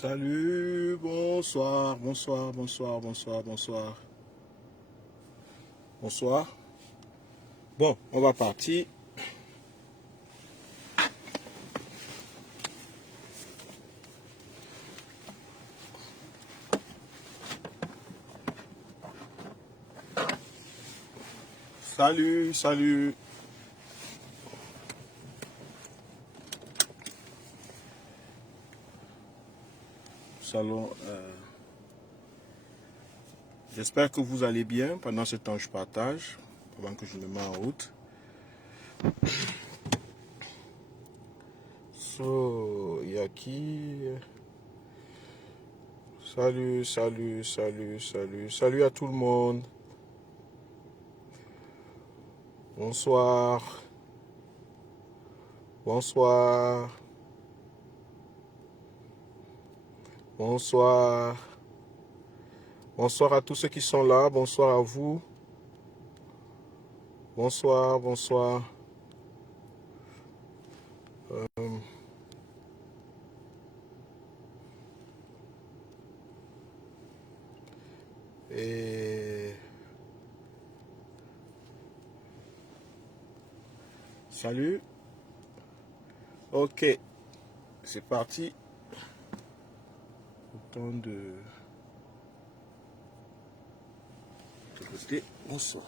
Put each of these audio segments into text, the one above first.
Salut, bonsoir, bonsoir, bonsoir, bonsoir, bonsoir. Bonsoir. Bon, on va partir. Salut, salut. Salon. J'espère que vous allez bien pendant ce temps que je partage, avant que je me mette en route. So, il y a qui? Salut, salut, salut, salut. Salut à tout le monde. Bonsoir. Bonsoir. Bonsoir. Bonsoir à tous ceux qui sont là. Bonsoir à vous. Bonsoir, bonsoir. Et salut. Ok, c'est parti. Autant de poster. Bonsoir.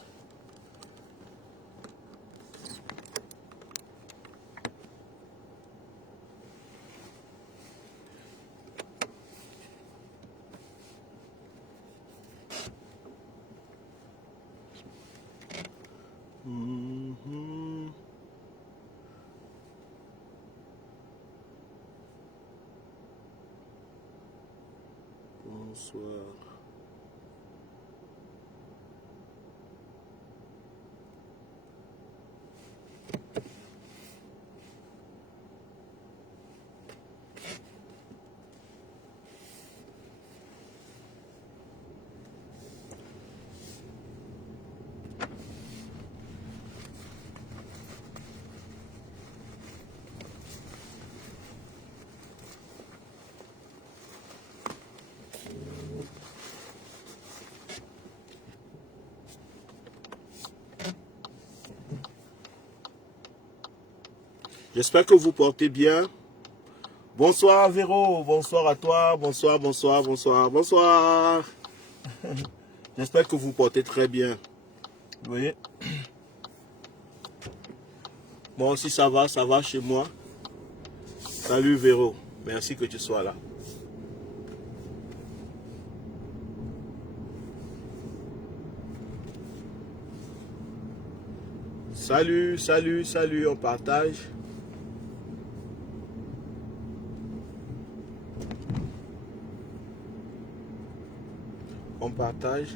Mhm. Bonsoir. J'espère que vous portez bien. Bonsoir Véro, bonsoir à toi, bonsoir, bonsoir, bonsoir, bonsoir. J'espère que vous portez très bien. Vous voyez? Moi aussi ça va chez moi. Salut Véro, merci que tu sois là. Salut, salut, salut, on partage. On partage.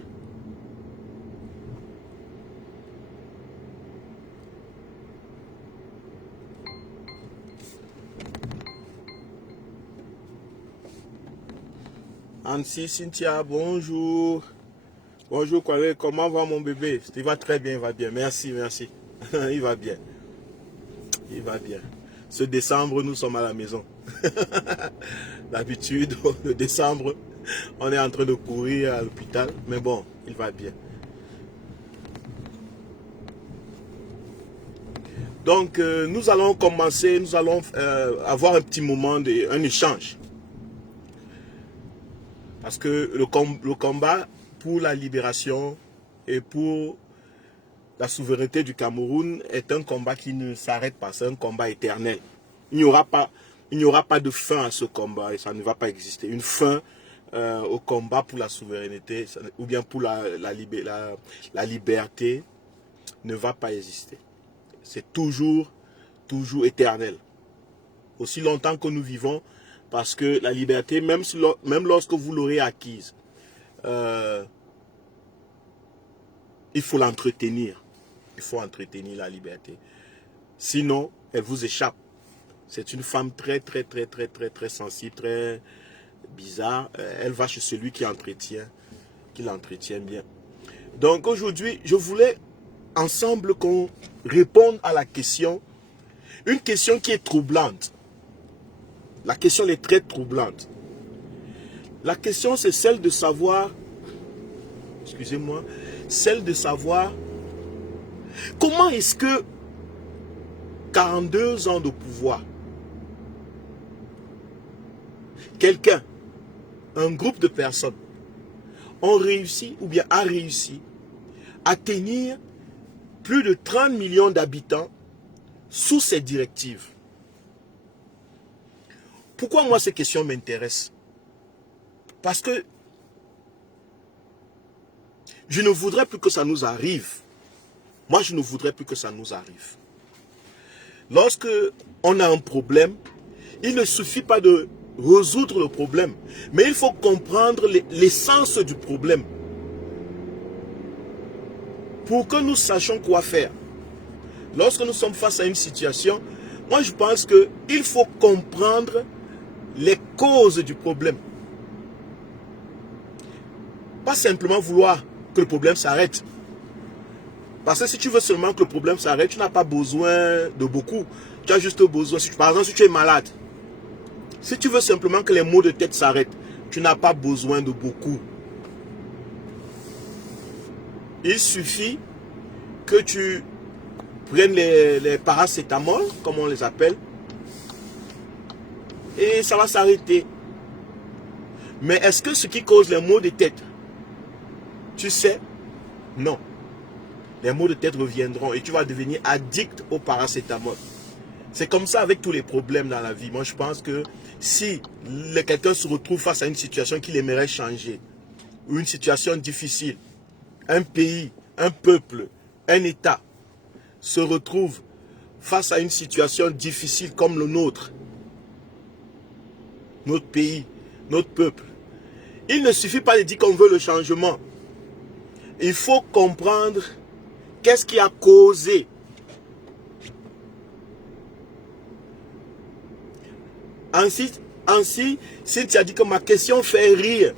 Annecy, Cynthia, bonjour. Bonjour, comment va mon bébé? Il va très bien, il va bien. Merci, merci. Il va bien. Il va bien. Ce décembre, nous sommes à la maison. D'habitude, le décembre, on est en train de courir à l'hôpital. Mais bon, il va bien. Donc, nous allons commencer, nous allons avoir un petit moment, un échange. Parce que le combat pour la libération et pour la souveraineté du Cameroun est un combat qui ne s'arrête pas, c'est un combat éternel. Il n'y aura pas de fin à ce combat et ça ne va pas exister. Une fin au combat pour la souveraineté ou bien pour la liberté ne va pas exister. C'est toujours éternel. Aussi longtemps que nous vivons, parce que la liberté, même lorsque vous l'aurez acquise, il faut l'entretenir. Il faut entretenir la liberté. Sinon, elle vous échappe. C'est une femme très sensible, très bizarre. Elle va chez celui qui l'entretient bien. Donc aujourd'hui, je voulais ensemble qu'on réponde à la question, une question qui est troublante. La question est très troublante. La question, c'est celle de savoir, excusez-moi, celle de savoir comment est-ce que 42 ans de pouvoir, quelqu'un, un groupe de personnes, ont réussi ou bien a réussi à tenir plus de 30 millions d'habitants sous ces directives. Pourquoi moi ces questions m'intéressent? Parce que je ne voudrais plus que ça nous arrive. Moi, je ne voudrais plus que ça nous arrive. Lorsque on a un problème, il ne suffit pas de résoudre le problème, mais il faut comprendre l'essence du problème pour que nous sachions quoi faire. Lorsque nous sommes face à une situation, moi je pense qu'il faut comprendre les causes du problème. Pas simplement vouloir que le problème s'arrête. Parce que si tu veux seulement que le problème s'arrête, tu n'as pas besoin de beaucoup. Tu as juste besoin, par exemple, si tu es malade, si tu veux simplement que les maux de tête s'arrêtent, tu n'as pas besoin de beaucoup. Il suffit que tu prennes les paracétamol, comme on les appelle, et ça va s'arrêter. Mais est-ce que ce qui cause les maux de tête, tu sais? Non. Les maux de tête reviendront et tu vas devenir addict au paracétamol. C'est comme ça avec tous les problèmes dans la vie. Moi, je pense que si quelqu'un se retrouve face à une situation qu'il aimerait changer, ou une situation difficile, un pays, un peuple, un État se retrouve face à une situation difficile comme le nôtre, notre pays, notre peuple, il ne suffit pas de dire qu'on veut le changement. Il faut comprendre qu'est-ce qui a causé. Ainsi, Cynthia dit que ma question fait rire.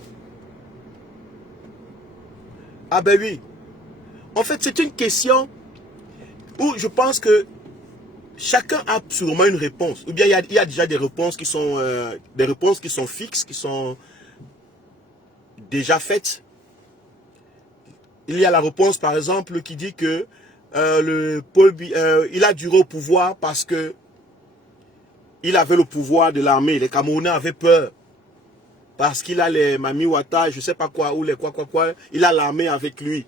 Ah ben oui. En fait, c'est une question où je pense que chacun a sûrement une réponse. Ou bien il y a déjà des réponses qui sont fixes, qui sont déjà faites. Il y a la réponse, par exemple, qui dit que il a duré au pouvoir parce que il avait le pouvoir de l'armée. Les Camerounais avaient peur. Parce qu'il a les Mami Wata, je ne sais pas quoi, ou les quoi. Il a l'armée avec lui.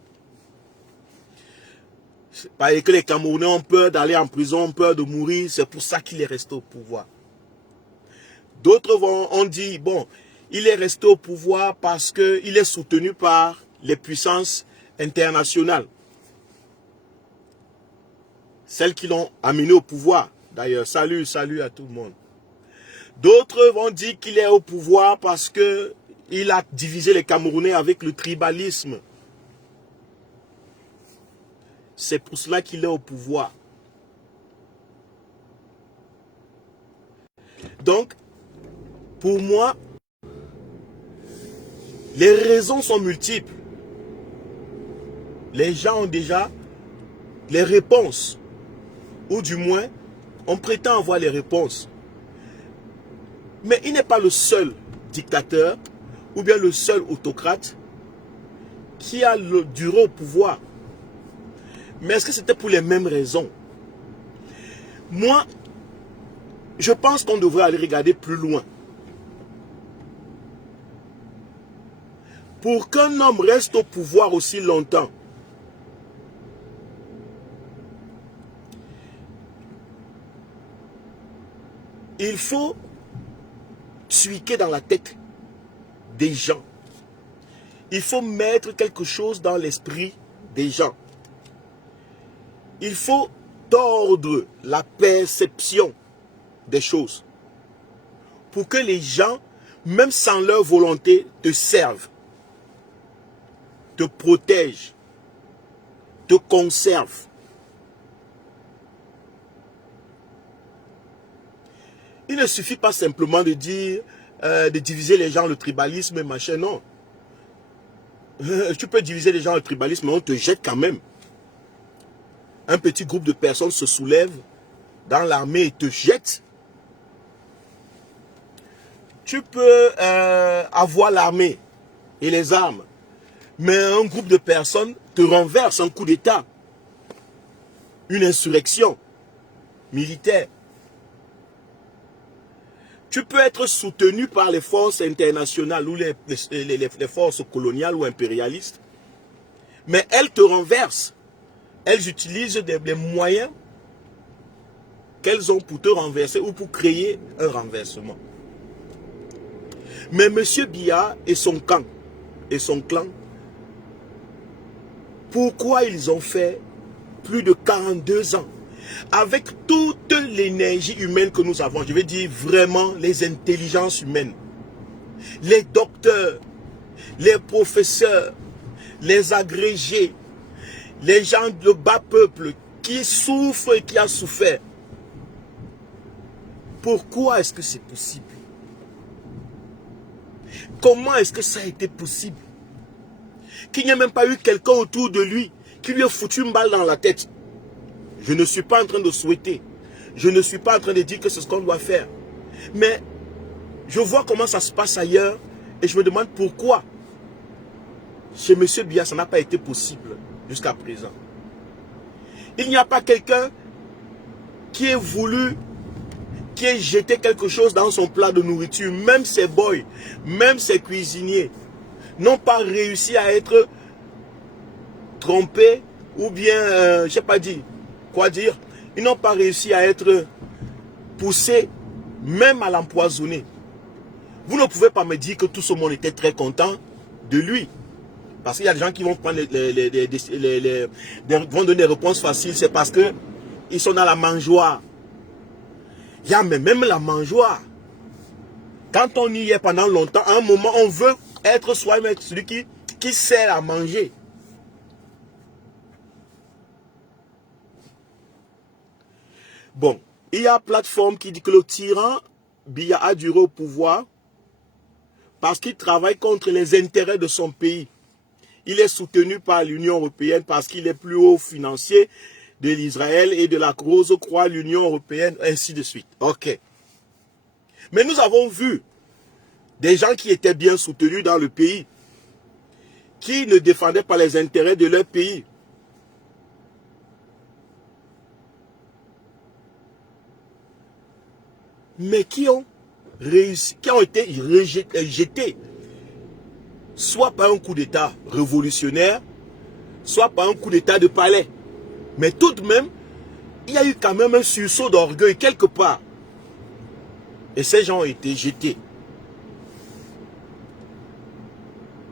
Parce que les Camerounais ont peur d'aller en prison, ont peur de mourir. C'est pour ça qu'il est resté au pouvoir. D'autres ont dit, bon, il est resté au pouvoir parce qu'il est soutenu par les puissances internationales. Celles qui l'ont amené au pouvoir. D'ailleurs, salut à tout le monde. D'autres vont dire qu'il est au pouvoir parce qu'il a divisé les Camerounais avec le tribalisme. C'est pour cela qu'il est au pouvoir. Donc, pour moi, les raisons sont multiples. Les gens ont déjà les réponses. Ou du moins, on prétend avoir les réponses. Mais il n'est pas le seul dictateur ou bien le seul autocrate qui a duré au pouvoir. Mais est-ce que c'était pour les mêmes raisons? Moi, je pense qu'on devrait aller regarder plus loin. Pour qu'un homme reste au pouvoir aussi longtemps, il faut tweaker dans la tête des gens. Il faut mettre quelque chose dans l'esprit des gens. Il faut tordre la perception des choses pour que les gens, même sans leur volonté, te servent, te protègent, te conservent. Il ne suffit pas simplement de dire, de diviser les gens, le tribalisme et machin, non. Tu peux diviser les gens, le tribalisme, mais on te jette quand même. Un petit groupe de personnes se soulève dans l'armée et te jette. Tu peux avoir l'armée et les armes, mais un groupe de personnes te renverse un coup d'État, une insurrection militaire. Tu peux être soutenu par les forces internationales ou les forces coloniales ou impérialistes, mais elles te renversent. Elles utilisent les moyens qu'elles ont pour te renverser ou pour créer un renversement. Mais M. Biya et son camp et son clan, pourquoi ils ont fait plus de 42 ans avec toute l'énergie humaine que nous avons, je veux dire vraiment les intelligences humaines, les docteurs, les professeurs, les agrégés, les gens de bas peuple qui souffrent et qui ont souffert. Pourquoi est-ce que c'est possible? Comment est-ce que ça a été possible? Qu'il n'y a même pas eu quelqu'un autour de lui qui lui a foutu une balle dans la tête. Je ne suis pas en train de souhaiter. Je ne suis pas en train de dire que c'est ce qu'on doit faire. Mais je vois comment ça se passe ailleurs et je me demande pourquoi chez M. Biya ça n'a pas été possible jusqu'à présent. Il n'y a pas quelqu'un qui ait voulu, qui ait jeté quelque chose dans son plat de nourriture. Même ses boys, même ses cuisiniers n'ont pas réussi à être trompés ou bien, je sais pas dire, quoi dire, ils n'ont pas réussi à être poussés même à l'empoisonner. Vous ne pouvez pas me dire que tout ce monde était très content de lui. Parce qu'il y a des gens qui vont prendre vont donner des réponses faciles. C'est parce que ils sont dans la mangeoire. Il y a même la mangeoire. Quand on y est pendant longtemps, à un moment, on veut être soi-même celui qui sert à manger. Bon, il y a une plateforme qui dit que le tyran Biya a duré au pouvoir parce qu'il travaille contre les intérêts de son pays. Il est soutenu par l'Union européenne parce qu'il est plus haut financier de l'Israël et de la Rose Croix, l'Union européenne, ainsi de suite. Ok. Mais nous avons vu des gens qui étaient bien soutenus dans le pays, qui ne défendaient pas les intérêts de leur pays. Mais qui ont réussi, qui ont été jetés, soit par un coup d'État révolutionnaire, soit par un coup d'État de palais. Mais tout de même, il y a eu quand même un sursaut d'orgueil quelque part. Et ces gens ont été jetés.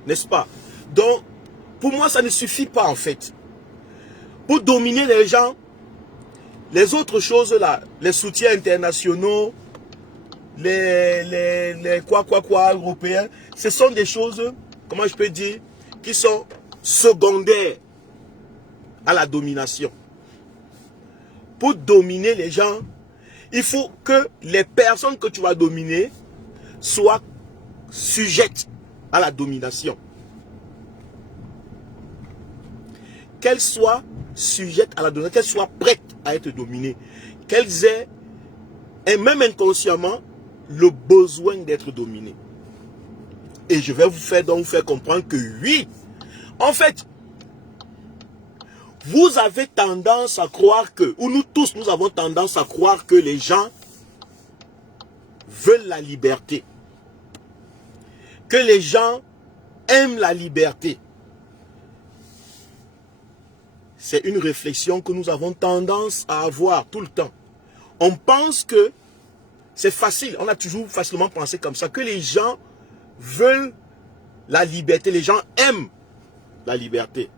N'est-ce pas? Donc, pour moi, ça ne suffit pas en fait. Pour dominer les gens, les autres choses là, les soutiens internationaux, les quoi européens, ce sont des choses, comment je peux dire, qui sont secondaires à la domination. Pour dominer les gens, il faut que les personnes que tu vas dominer soient sujettes à la domination. Qu'elles soient sujettes à la domination, qu'elles soient prêtes à être dominées, qu'elles aient, et même inconsciemment, le besoin d'être dominées. Et je vais vous faire comprendre que oui, en fait, vous avez tendance à croire que, ou nous tous, nous avons tendance à croire que les gens veulent la liberté. Que les gens aiment la liberté. C'est une réflexion que nous avons tendance à avoir tout le temps. On pense que c'est facile, on a toujours facilement pensé comme ça, que les gens veulent la liberté, les gens aiment la liberté.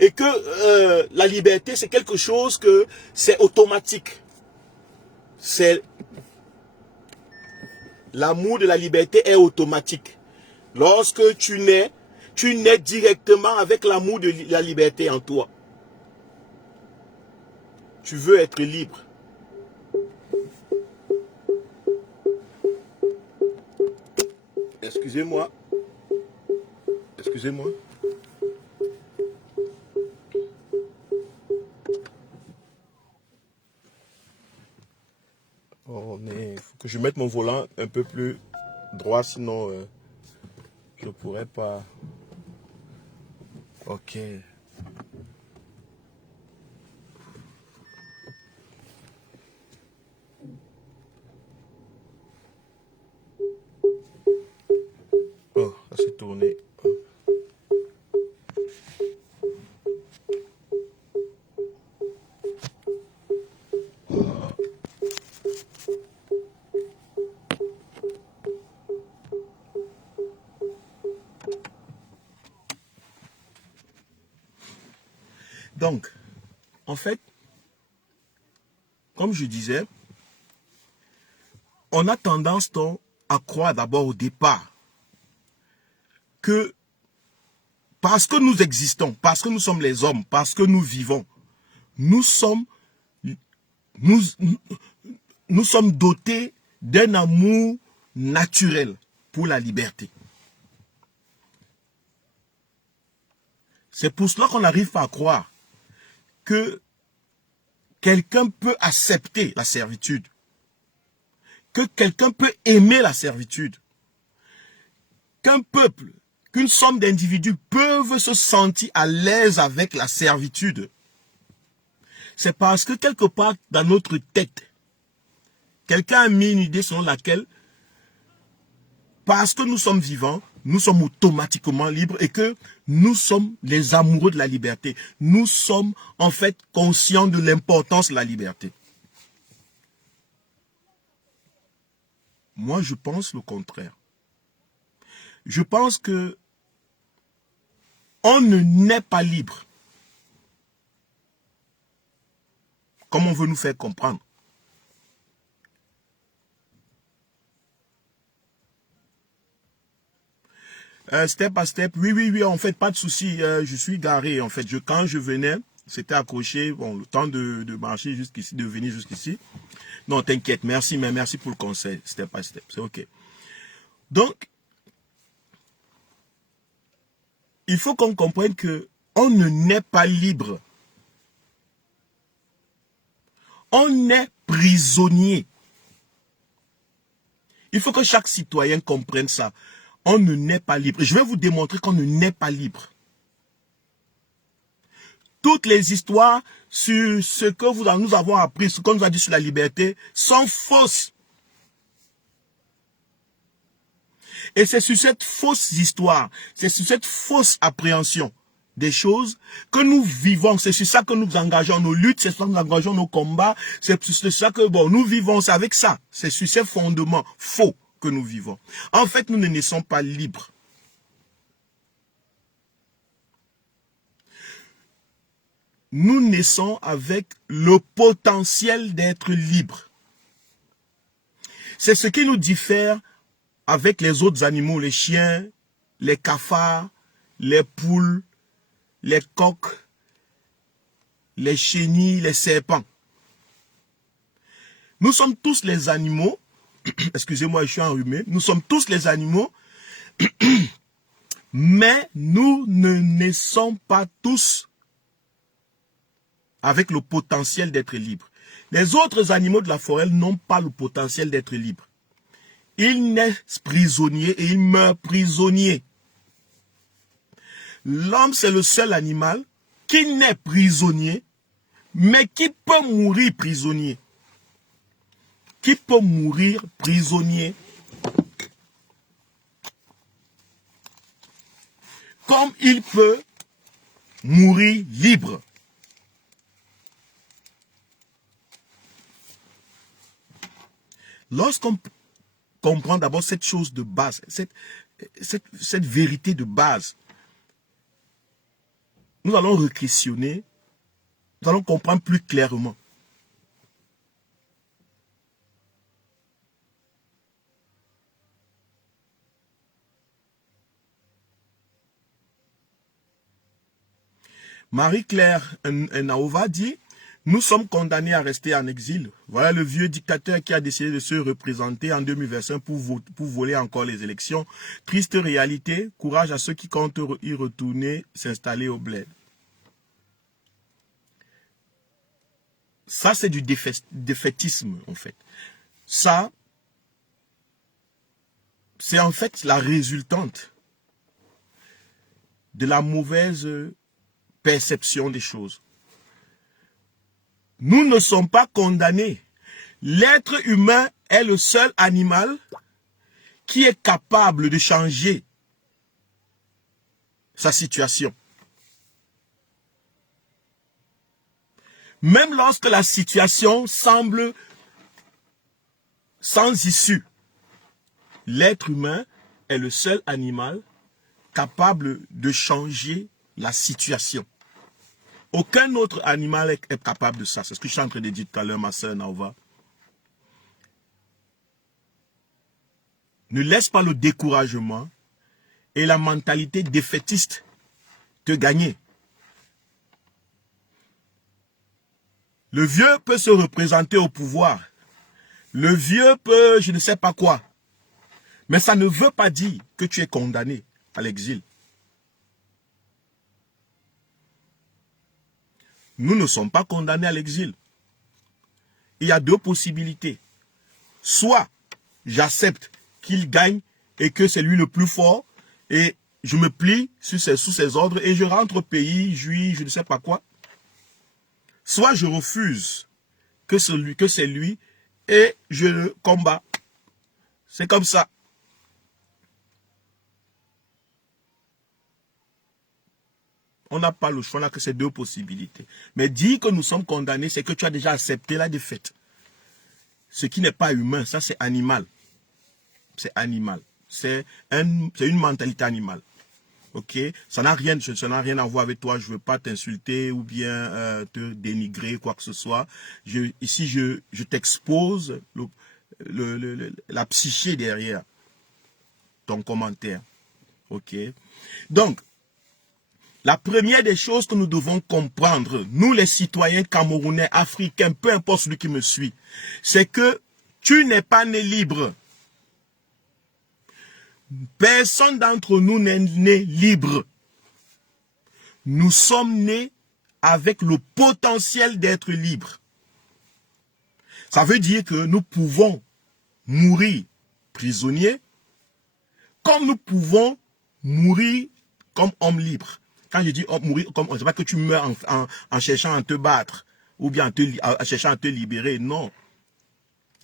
Et que la liberté, c'est quelque chose que c'est automatique. C'est l'amour de la liberté est automatique. Lorsque tu nais directement avec l'amour de la liberté en toi. Tu veux être libre. Excusez-moi. Excusez-moi. Il faut que je mette mon volant un peu plus droit, sinon je ne pourrais pas. Ok. Oh, ça s'est tourné. Donc, en fait, comme je disais, on a tendance à croire d'abord au départ que parce que nous existons, parce que nous sommes les hommes, parce que nous vivons, nous sommes, nous, nous sommes dotés d'un amour naturel pour la liberté. C'est pour cela qu'on n'arrive pas à croire que quelqu'un peut accepter la servitude, que quelqu'un peut aimer la servitude, qu'un peuple, qu'une somme d'individus peuvent se sentir à l'aise avec la servitude. C'est parce que quelque part dans notre tête, quelqu'un a mis une idée selon laquelle, parce que nous sommes vivants, nous sommes automatiquement libres et que nous sommes les amoureux de la liberté. Nous sommes en fait conscients de l'importance de la liberté. Moi, je pense le contraire. Je pense que on ne naît pas libre, comme on veut nous faire comprendre. Step by step, oui, en fait, pas de souci. Je suis garé, en fait. Quand je venais, c'était accroché, bon, le temps de marcher jusqu'ici, de venir jusqu'ici. Non, t'inquiète, merci, mais merci pour le conseil, step by step, c'est ok. Donc, il faut qu'on comprenne que on ne naît pas libre. On est prisonnier. Il faut que chaque citoyen comprenne ça. On ne naît pas libre. Je vais vous démontrer qu'on ne naît pas libre. Toutes les histoires sur ce que nous avons appris, ce qu'on nous a dit sur la liberté, sont fausses. Et c'est sur cette fausse histoire, c'est sur cette fausse appréhension des choses que nous vivons. C'est sur ça que nous engageons nos luttes, c'est sur ça que nous engageons nos combats. C'est sur ça que nous vivons, c'est avec ça. C'est sur ces fondements faux que nous vivons. En fait, nous ne naissons pas libres. Nous naissons avec le potentiel d'être libres. C'est ce qui nous diffère avec les autres animaux, les chiens, les cafards, les poules, les coqs, les chenilles, les serpents. Nous sommes tous les animaux, excusez-moi, je suis enrhumé, nous sommes tous les animaux, mais nous ne naissons pas tous avec le potentiel d'être libres. Les autres animaux de la forêt n'ont pas le potentiel d'être libres. Ils naissent prisonniers et ils meurent prisonniers. L'homme, c'est le seul animal qui naît prisonnier, mais qui peut mourir prisonnier. Qui peut mourir prisonnier. Comme il peut mourir libre. Lorsqu'on comprend d'abord cette chose de base, cette vérité de base, nous allons re-questionner, nous allons comprendre plus clairement. Marie-Claire Naova dit: nous sommes condamnés à rester en exil. Voilà le vieux dictateur qui a décidé de se représenter en 2025 pour voler encore les élections. Triste réalité, courage à ceux qui comptent y retourner, s'installer au bled. Ça, c'est du défaitisme, en fait. ça, c'est en fait la résultante de la mauvaise perception des choses. Nous ne sommes pas condamnés. L'être humain est le seul animal qui est capable de changer sa situation. Même lorsque la situation semble sans issue, l'être humain est le seul animal capable de changer la situation. Aucun autre animal est capable de ça. C'est ce que je suis en train de dire tout à l'heure, ma sœur Naova. Ne laisse pas le découragement et la mentalité défaitiste te gagner. Le vieux peut se représenter au pouvoir. Le vieux peut, je ne sais pas quoi. Mais ça ne veut pas dire que tu es condamné à l'exil. Nous ne sommes pas condamnés à l'exil. Il y a deux possibilités. Soit j'accepte qu'il gagne et que c'est lui le plus fort et je me plie sous ses ordres et je rentre au pays, je ne sais pas quoi. Soit je refuse que c'est lui et je le combats. C'est comme ça. On n'a pas le choix, on n'a que ces deux possibilités. Mais dire que nous sommes condamnés, c'est que tu as déjà accepté la défaite. Ce qui n'est pas humain, ça c'est animal. C'est animal. C'est une mentalité animale. Ok? Ça n'a rien à voir avec toi. Je ne veux pas t'insulter ou bien te dénigrer, quoi que ce soit. Ici, je t'expose la psyché derrière ton commentaire. Ok? Donc, la première des choses que nous devons comprendre, nous les citoyens camerounais, africains, peu importe celui qui me suit, c'est que tu n'es pas né libre. Personne d'entre nous n'est né libre. Nous sommes nés avec le potentiel d'être libres. Ça veut dire que nous pouvons mourir prisonniers, comme nous pouvons mourir comme hommes libres. Quand je dis mourir comme homme, c'est pas que tu meurs en cherchant à te battre ou bien en cherchant à te libérer. Non.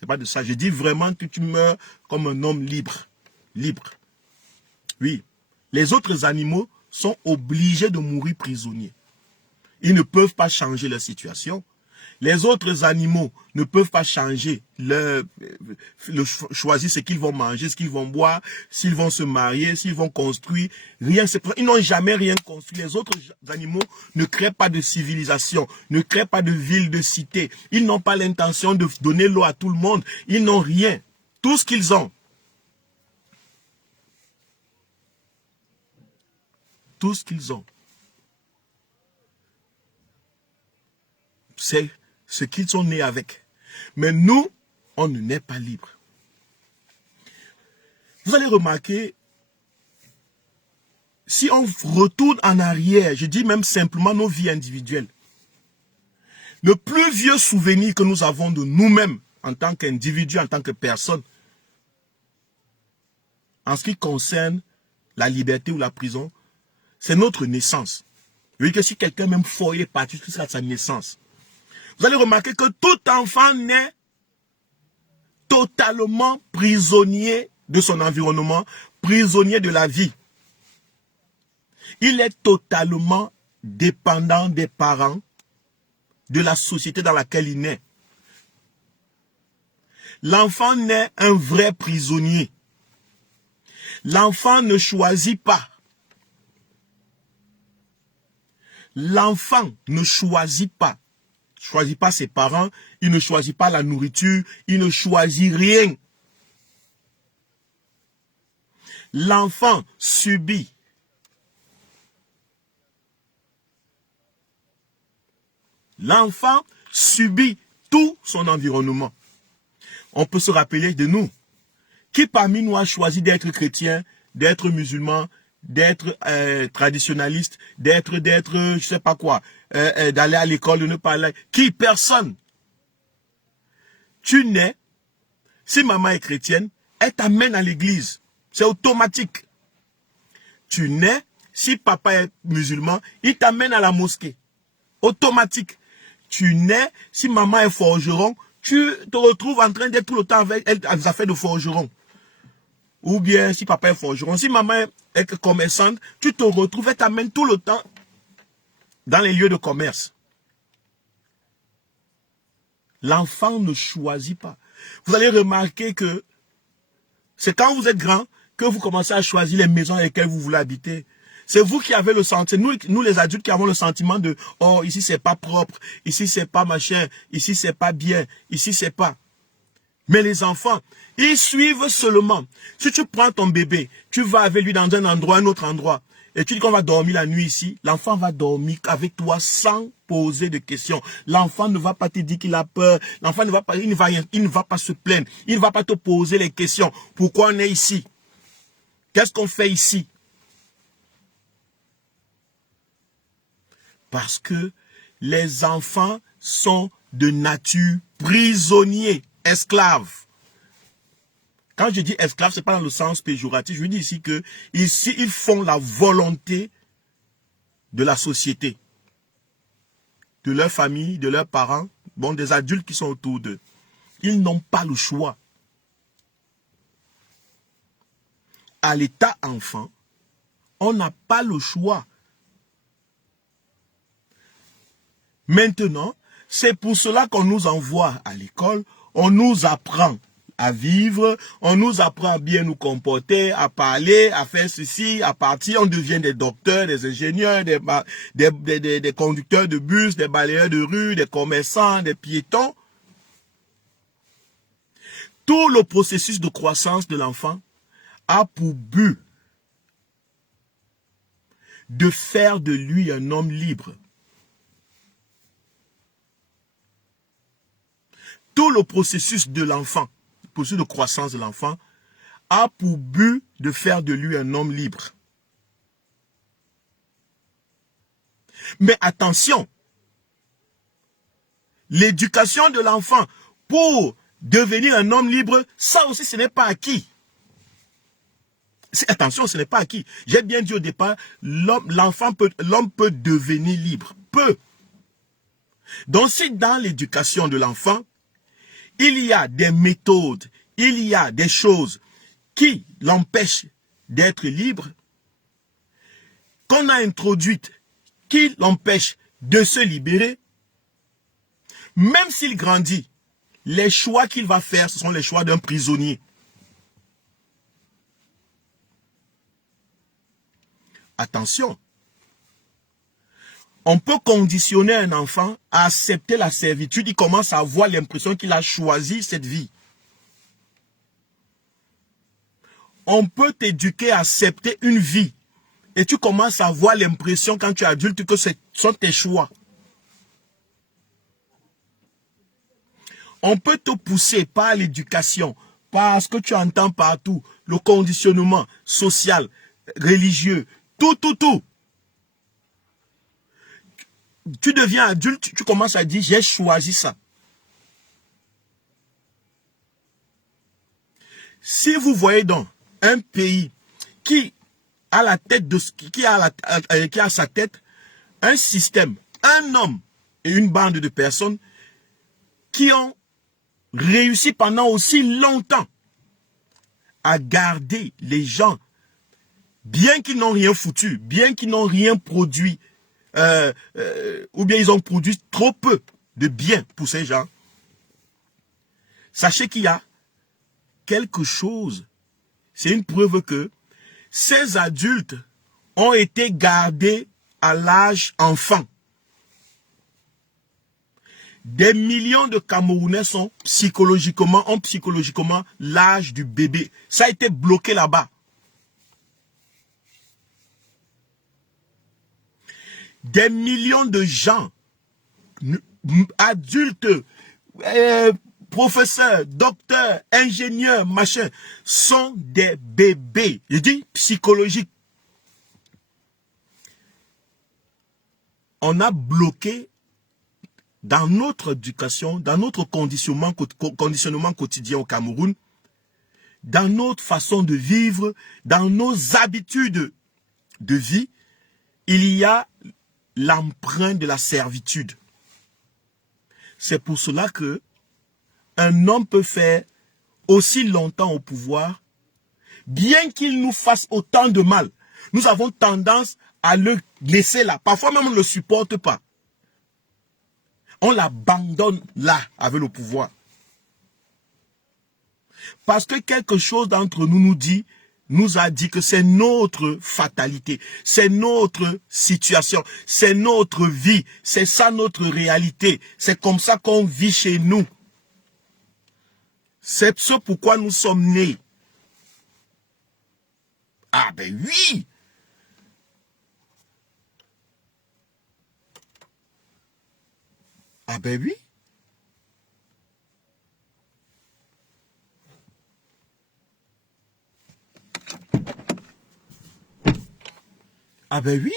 C'est pas de ça. Je dis vraiment que tu meurs comme un homme libre. Libre. Oui. Les autres animaux sont obligés de mourir prisonniers. Ils ne peuvent pas changer leur situation. Les autres animaux ne peuvent pas changer, choisir ce qu'ils vont manger, ce qu'ils vont boire, s'ils vont se marier, s'ils vont construire. Rien, ils n'ont jamais rien construit. Les autres animaux ne créent pas de civilisation, ne créent pas de ville, de cité. Ils n'ont pas l'intention de donner l'eau à tout le monde. Ils n'ont rien. Tout ce qu'ils ont, c'est ce qu'ils sont nés avec. Mais nous, on ne naît pas libre. Vous allez remarquer, si on retourne en arrière, je dis même simplement nos vies individuelles, le plus vieux souvenir que nous avons de nous-mêmes, en tant qu'individu, en tant que personne, en ce qui concerne la liberté ou la prison, c'est notre naissance. Vous voyez que si quelqu'un même foyer parti jusqu'à sa naissance, vous allez remarquer que tout enfant naît totalement prisonnier de son environnement, prisonnier de la vie. Il est totalement dépendant des parents, de la société dans laquelle il naît. L'enfant naît un vrai prisonnier. L'enfant ne choisit pas. L'enfant ne choisit pas. Il ne choisit pas ses parents, il ne choisit pas la nourriture, il ne choisit rien. L'enfant subit. L'enfant subit tout son environnement. On peut se rappeler de nous. Qui parmi nous a choisi d'être chrétien, d'être musulman, d'être traditionnaliste, d'être je sais pas quoi, d'aller à l'école, de ne pas aller. Qui? Personne. Tu nais Si maman est chrétienne, elle t'amène à l'église. C'est automatique. Tu nais, si papa est musulman, il t'amène à la mosquée. Automatique. Tu nais, si maman est forgeron, tu te retrouves en train d'être tout le temps avec elle à des affaires de forgeron. Ou bien si papa est forgeron, si maman est commerçante, tu te retrouves, elle t'amène tout le temps dans les lieux de commerce. L'enfant ne choisit pas. Vous allez remarquer que c'est quand vous êtes grand que vous commencez à choisir les maisons dans lesquelles vous voulez habiter. C'est vous qui avez le sentiment, nous les adultes qui avons le sentiment de « Oh, ici c'est pas propre, ici c'est pas machin, ici c'est pas bien, ici c'est pas... » Mais les enfants, ils suivent seulement. Si tu prends ton bébé, tu vas avec lui dans un endroit, un autre endroit, et tu dis qu'on va dormir la nuit ici, l'enfant va dormir avec toi sans poser de questions. L'enfant ne va pas te dire qu'il a peur, l'enfant ne va pas, il ne va pas se plaindre, il ne va pas te poser les questions. Pourquoi on est ici? Qu'est-ce qu'on fait ici? Parce que les enfants sont de nature prisonniers, esclaves. Quand je dis esclaves, ce n'est pas dans le sens péjoratif. Je dis ici que ici, ils font la volonté de la société, de leur famille, de leurs parents, bon, des adultes qui sont autour d'eux. Ils n'ont pas le choix. À l'état enfant, on n'a pas le choix. Maintenant, c'est pour cela qu'on nous envoie à l'école, on nous apprend à vivre, on nous apprend à bien nous comporter, à parler, à faire ceci, à partir, on devient des docteurs, des ingénieurs, des conducteurs de bus, des balayeurs de rue, des commerçants, des piétons. Tout le processus de croissance de l'enfant a pour but de faire de lui un homme libre. Tout le processus de l'enfant, le processus de croissance de l'enfant, a pour but de faire de lui un homme libre. Mais attention, l'éducation de l'enfant pour devenir un homme libre, ça aussi ce n'est pas acquis. Attention, ce n'est pas acquis. J'ai bien dit au départ, l'homme peut devenir libre. Peut. Donc si dans l'éducation de l'enfant, il y a des méthodes, il y a des choses qui l'empêchent d'être libre, qu'on a introduites, qui l'empêchent de se libérer, même s'il grandit, les choix qu'il va faire, ce sont les choix d'un prisonnier. Attention, on peut conditionner un enfant à accepter la servitude. Il commence à avoir l'impression qu'il a choisi cette vie. On peut t'éduquer à accepter une vie. Et tu commences à avoir l'impression quand tu es adulte que ce sont tes choix. On peut te pousser par l'éducation, par ce que tu entends partout, le conditionnement social, religieux, tout. Tu deviens adulte, tu commences à dire, j'ai choisi ça. Si vous voyez donc un pays qui a la tête de qui a sa tête un système, un homme et une bande de personnes qui ont réussi pendant aussi longtemps à garder les gens, bien qu'ils n'ont rien foutu, bien qu'ils n'ont rien produit, ou bien ils ont produit trop peu de bien pour ces gens. Sachez qu'il y a quelque chose, c'est une preuve que ces adultes ont été gardés à l'âge enfant. Des millions de Camerounais ont psychologiquement l'âge du bébé. Ça a été bloqué là-bas. Des millions de gens, adultes, professeurs, docteurs, ingénieurs, machin, sont des bébés. Je dis psychologiques. On a bloqué dans notre éducation, dans notre conditionnement quotidien au Cameroun, dans notre façon de vivre, dans nos habitudes de vie, il y a l'empreinte de la servitude. C'est pour cela que un homme peut faire aussi longtemps au pouvoir, bien qu'il nous fasse autant de mal. Nous avons tendance à le laisser là. Parfois même on ne le supporte pas. On l'abandonne là avec le pouvoir. Parce que quelque chose d'entre nous nous a dit que c'est notre fatalité, c'est notre situation, c'est notre vie, c'est ça notre réalité, c'est comme ça qu'on vit chez nous. C'est ce pourquoi nous sommes nés. Ah ben oui! Ah ben oui! Ah ben oui!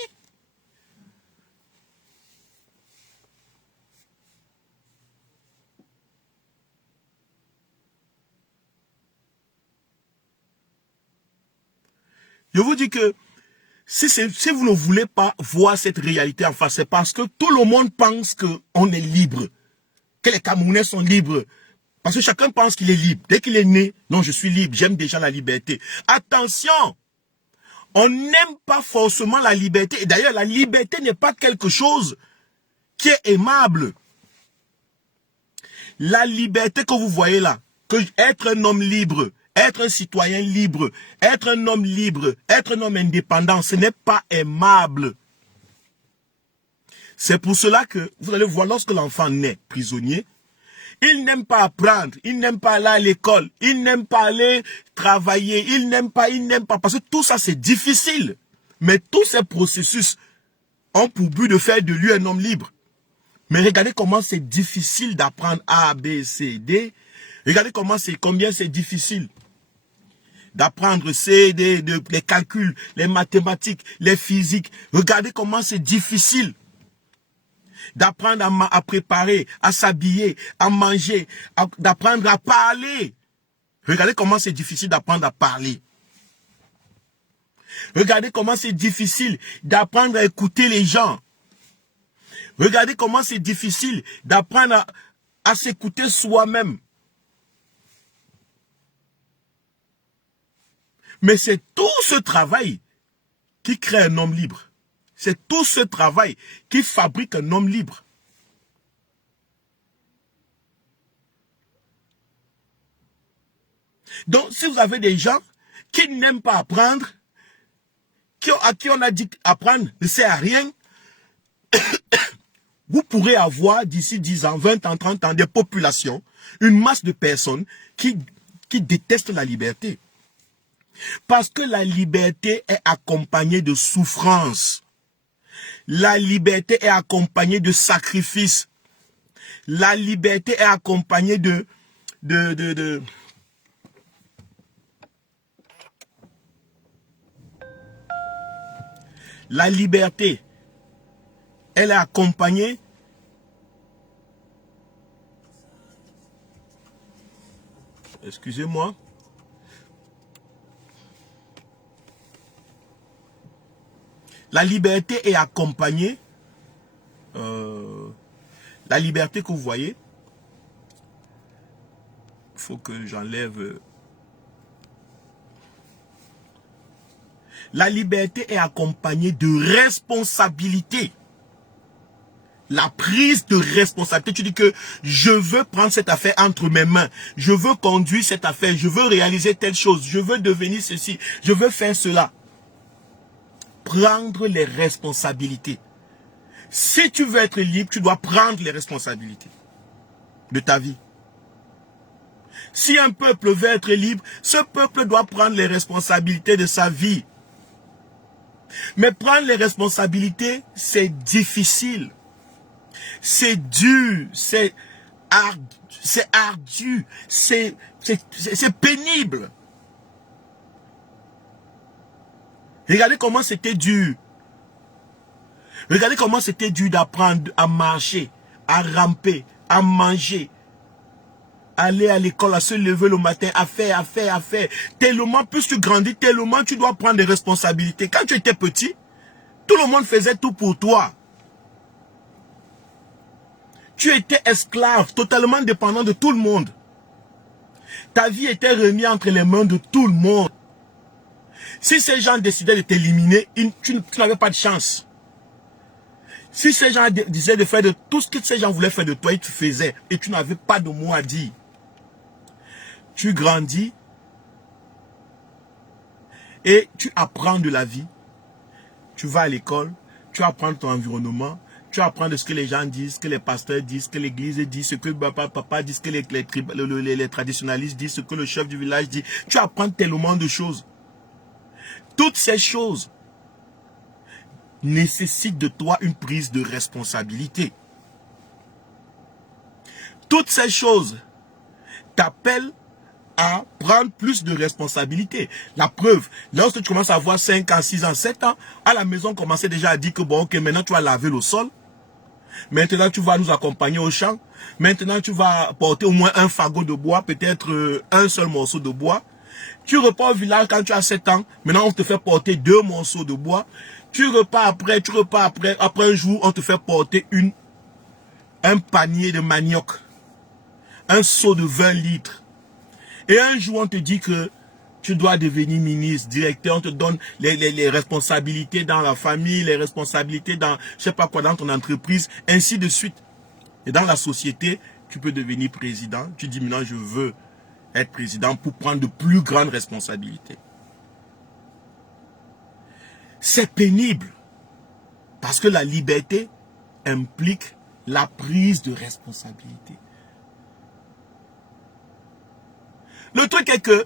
Je vous dis que si vous ne voulez pas voir cette réalité en face, c'est parce que tout le monde pense qu'on est libre, que les Camerounais sont libres. Parce que chacun pense qu'il est libre. Dès qu'il est né, non, je suis libre, j'aime déjà la liberté. Attention! On n'aime pas forcément la liberté. Et d'ailleurs, la liberté n'est pas quelque chose qui est aimable. La liberté que vous voyez là, que être un homme libre, être un citoyen libre, être un homme libre, être un homme indépendant, ce n'est pas aimable. C'est pour cela que, vous allez voir, lorsque l'enfant naît prisonnier, il n'aime pas apprendre, il n'aime pas aller à l'école, il n'aime pas aller travailler, il n'aime pas, parce que tout ça c'est difficile. Mais tous ces processus ont pour but de faire de lui un homme libre. Mais regardez comment c'est difficile d'apprendre A, B, C, D. Regardez combien c'est difficile d'apprendre C, D, les calculs, les mathématiques, les physiques. Regardez comment c'est difficile d'apprendre à préparer, à s'habiller, à manger, d'apprendre à parler. Regardez comment c'est difficile d'apprendre à parler. Regardez comment c'est difficile d'apprendre à écouter les gens. Regardez comment c'est difficile d'apprendre à s'écouter soi-même. Mais c'est tout ce travail qui crée un homme libre. C'est tout ce travail qui fabrique un homme libre. Donc, si vous avez des gens qui n'aiment pas apprendre, à qui on a dit apprendre ne sert à rien, vous pourrez avoir d'ici 10 ans, 20 ans, 30 ans, des populations, une masse de personnes qui détestent la liberté. Parce que la liberté est accompagnée de souffrance. La liberté est accompagnée de sacrifice. La liberté est accompagnée La liberté, elle est accompagnée excusez-moi. La liberté est accompagnée, la liberté que vous voyez, il faut que j'enlève. La liberté est accompagnée de responsabilité. La prise de responsabilité. Tu dis que je veux prendre cette affaire entre mes mains. Je veux conduire cette affaire. Je veux réaliser telle chose. Je veux devenir ceci. Je veux faire cela. Prendre les responsabilités. Si tu veux être libre, tu dois prendre les responsabilités de ta vie. Si un peuple veut être libre, ce peuple doit prendre les responsabilités de sa vie. Mais prendre les responsabilités, c'est difficile. C'est dur, c'est ardu, c'est pénible. Regardez comment c'était dur. Regardez comment c'était dur d'apprendre à marcher, à ramper, à manger, aller à l'école, à se lever le matin, à faire. Tellement, plus tu grandis, tellement tu dois prendre des responsabilités. Quand tu étais petit, tout le monde faisait tout pour toi. Tu étais esclave, totalement dépendant de tout le monde. Ta vie était remise entre les mains de tout le monde. Si ces gens décidaient de t'éliminer, tu n'avais pas de chance. Si ces gens disaient de faire de tout ce que ces gens voulaient faire de toi, et tu faisais, et tu n'avais pas de mot à dire. Tu grandis et tu apprends de la vie. Tu vas à l'école, tu apprends ton environnement, tu apprends de ce que les gens disent, ce que les pasteurs disent, ce que l'église dit, ce que papa dit, ce que les traditionalistes disent, ce que le chef du village dit. Tu apprends tellement de choses. Toutes ces choses nécessitent de toi une prise de responsabilité. Toutes ces choses t'appellent à prendre plus de responsabilités. La preuve, lorsque tu commences à avoir 5 ans, 6 ans, 7 ans, à la maison, on commençait déjà à dire que bon, ok, maintenant tu vas laver le sol. Maintenant tu vas nous accompagner au champ. Maintenant tu vas porter au moins un fagot de bois, peut-être un seul morceau de bois. Tu repars au village quand tu as 7 ans. Maintenant on te fait porter 2 morceaux de bois. Tu repars après, après un jour, on te fait porter un panier de manioc. Un seau de 20 litres. Et un jour, on te dit que tu dois devenir ministre, directeur, on te donne les responsabilités dans la famille, les responsabilités dans, je sais pas quoi, dans ton entreprise, ainsi de suite. Et dans la société, tu peux devenir président. Tu dis maintenant, je veux être président pour prendre de plus grandes responsabilités. C'est pénible. Parce que la liberté implique la prise de responsabilité. Le truc est que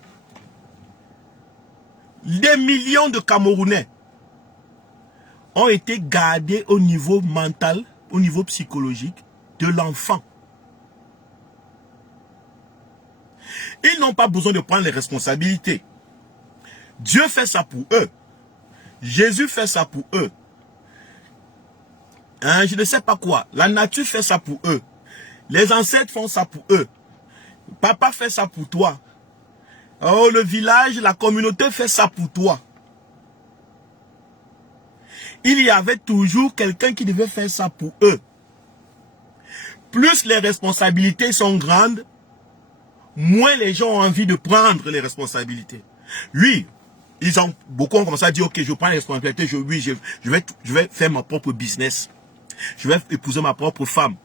des millions de Camerounais ont été gardés au niveau mental, au niveau psychologique de l'enfant. Ils n'ont pas besoin de prendre les responsabilités. Dieu fait ça pour eux. Jésus fait ça pour eux. Je ne sais pas quoi. La nature fait ça pour eux. Les ancêtres font ça pour eux. Papa fait ça pour toi. Oh, le village, la communauté fait ça pour toi. Il y avait toujours quelqu'un qui devait faire ça pour eux. Plus les responsabilités sont grandes, moins les gens ont envie de prendre les responsabilités. Oui, beaucoup ont commencé à dire, ok, je prends les responsabilités, je vais faire ma propre business. Je vais épouser ma propre femme.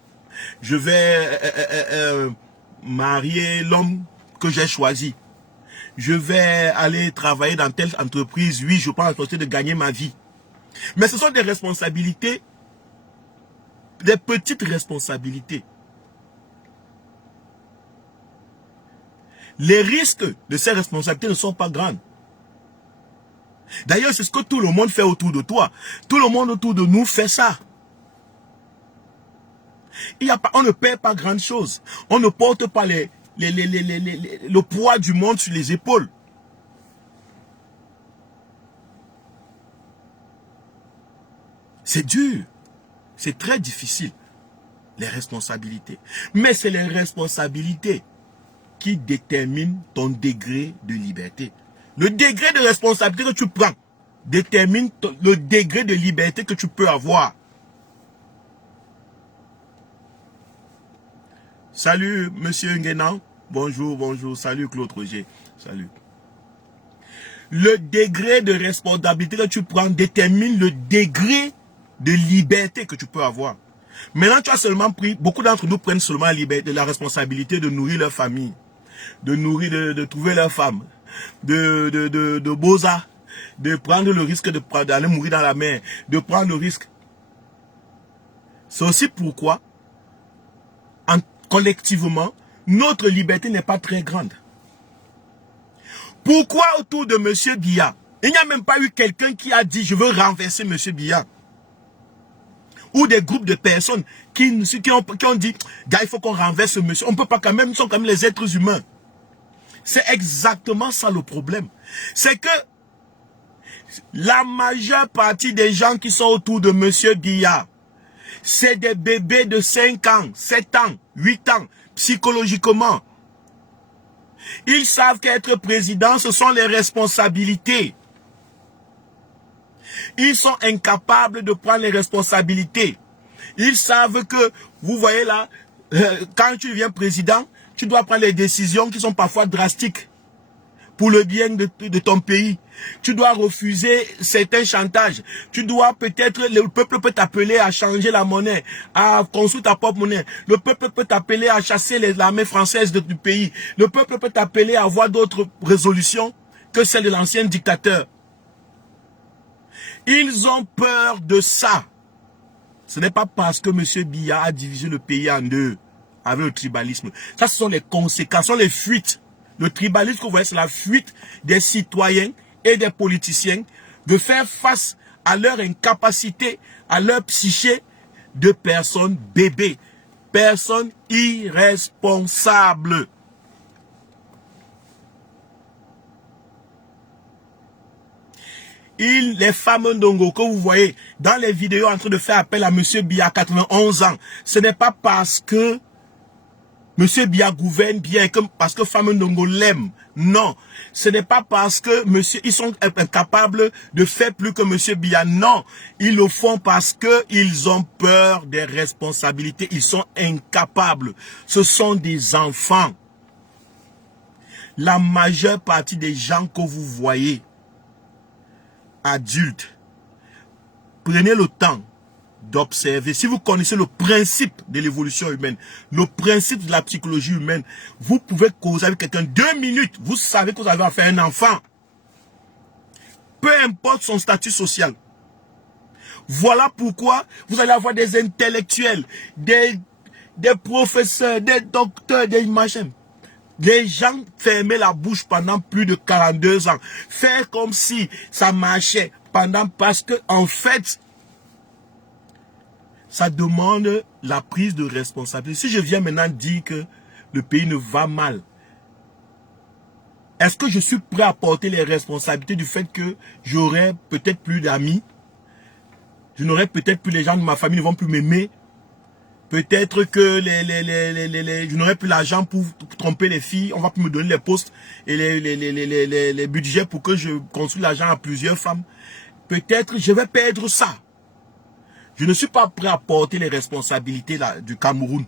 Je vais marier l'homme que j'ai choisi. Je vais aller travailler dans telle entreprise. Oui, je prends la responsabilité de gagner ma vie. Mais ce sont des responsabilités, des petites responsabilités. Les risques de ces responsabilités ne sont pas grands. D'ailleurs, c'est ce que tout le monde fait autour de toi. Tout le monde autour de nous fait ça. On ne perd pas grand chose. On ne porte pas le poids du monde sur les épaules. C'est dur. C'est très difficile, les responsabilités. Mais c'est les responsabilités qui déterminent ton degré de liberté. Le degré de responsabilité que tu prends détermine le degré de liberté que tu peux avoir. Salut, monsieur Nguenan. Bonjour, bonjour. Salut, Claude Roger. Salut. Le degré de responsabilité que tu prends détermine le degré de liberté que tu peux avoir. Maintenant, tu as seulement pris, beaucoup d'entre nous prennent seulement la responsabilité de nourrir leur famille, de trouver leur femme, de bosa, de prendre le risque d'aller mourir dans la mer, de prendre le risque. C'est aussi pourquoi, collectivement, notre liberté n'est pas très grande. Pourquoi autour de M. Biya, il n'y a même pas eu quelqu'un qui a dit « je veux renverser M. Biya » ou des groupes de personnes qui ont dit « gars, il faut qu'on renverse ce monsieur ». On ne peut pas quand même, ils sont comme les êtres humains. C'est exactement ça le problème. C'est que la majeure partie des gens qui sont autour de M. Biya C'est des bébés de 5 ans, 7 ans, 8 ans, psychologiquement. Ils savent qu'être président, ce sont les responsabilités. Ils sont incapables de prendre les responsabilités. Ils savent que, vous voyez là, quand tu deviens président, tu dois prendre les décisions qui sont parfois drastiques pour le bien de ton pays. Tu dois refuser certains chantages. Tu dois peut-être, le peuple peut t'appeler à changer la monnaie, à construire ta propre monnaie. Le peuple peut t'appeler à chasser l'armée française du pays. Le peuple peut t'appeler à avoir d'autres résolutions que celles de l'ancien dictateur. Ils ont peur de ça. Ce n'est pas parce que M. Biya a divisé le pays en deux avec le tribalisme. Ça, ce sont les conséquences, ce sont les fuites. Le tribalisme que vous voyez, c'est la fuite des citoyens et des politiciens de faire face à leur incapacité, à leur psyché de personnes bébés, personnes irresponsables. Les fameux Ndongo que vous voyez dans les vidéos en train de faire appel à M. Biya, 91 ans, ce n'est pas parce que M. Biya gouverne bien, parce que fameux Ndongo l'aime. Non, ce n'est pas parce que ils sont incapables de faire plus que M. Biya. Non, ils le font parce qu'ils ont peur des responsabilités. Ils sont incapables. Ce sont des enfants. La majeure partie des gens que vous voyez adultes, prenez le temps d'observer. Si vous connaissez le principe de l'évolution humaine, le principe de la psychologie humaine, vous pouvez causer avec quelqu'un 2 minutes, vous savez que vous avez affaire à un enfant. Peu importe son statut social. Voilà pourquoi vous allez avoir des intellectuels, des professeurs, des docteurs, des machins. Les gens fermaient la bouche pendant plus de 42 ans. Faire comme si ça marchait parce que, en fait, ça demande la prise de responsabilité. Si je viens maintenant dire que le pays ne va mal, est-ce que je suis prêt à porter les responsabilités du fait que j'aurai peut-être plus d'amis? Je n'aurai peut-être plus, les gens de ma famille ne vont plus m'aimer. Peut-être que je n'aurai plus l'argent pour tromper les filles. On va plus me donner les postes et les budgets pour que je construise l'argent à plusieurs femmes. Peut-être je vais perdre ça. Je ne suis pas prêt à porter les responsabilités du Cameroun.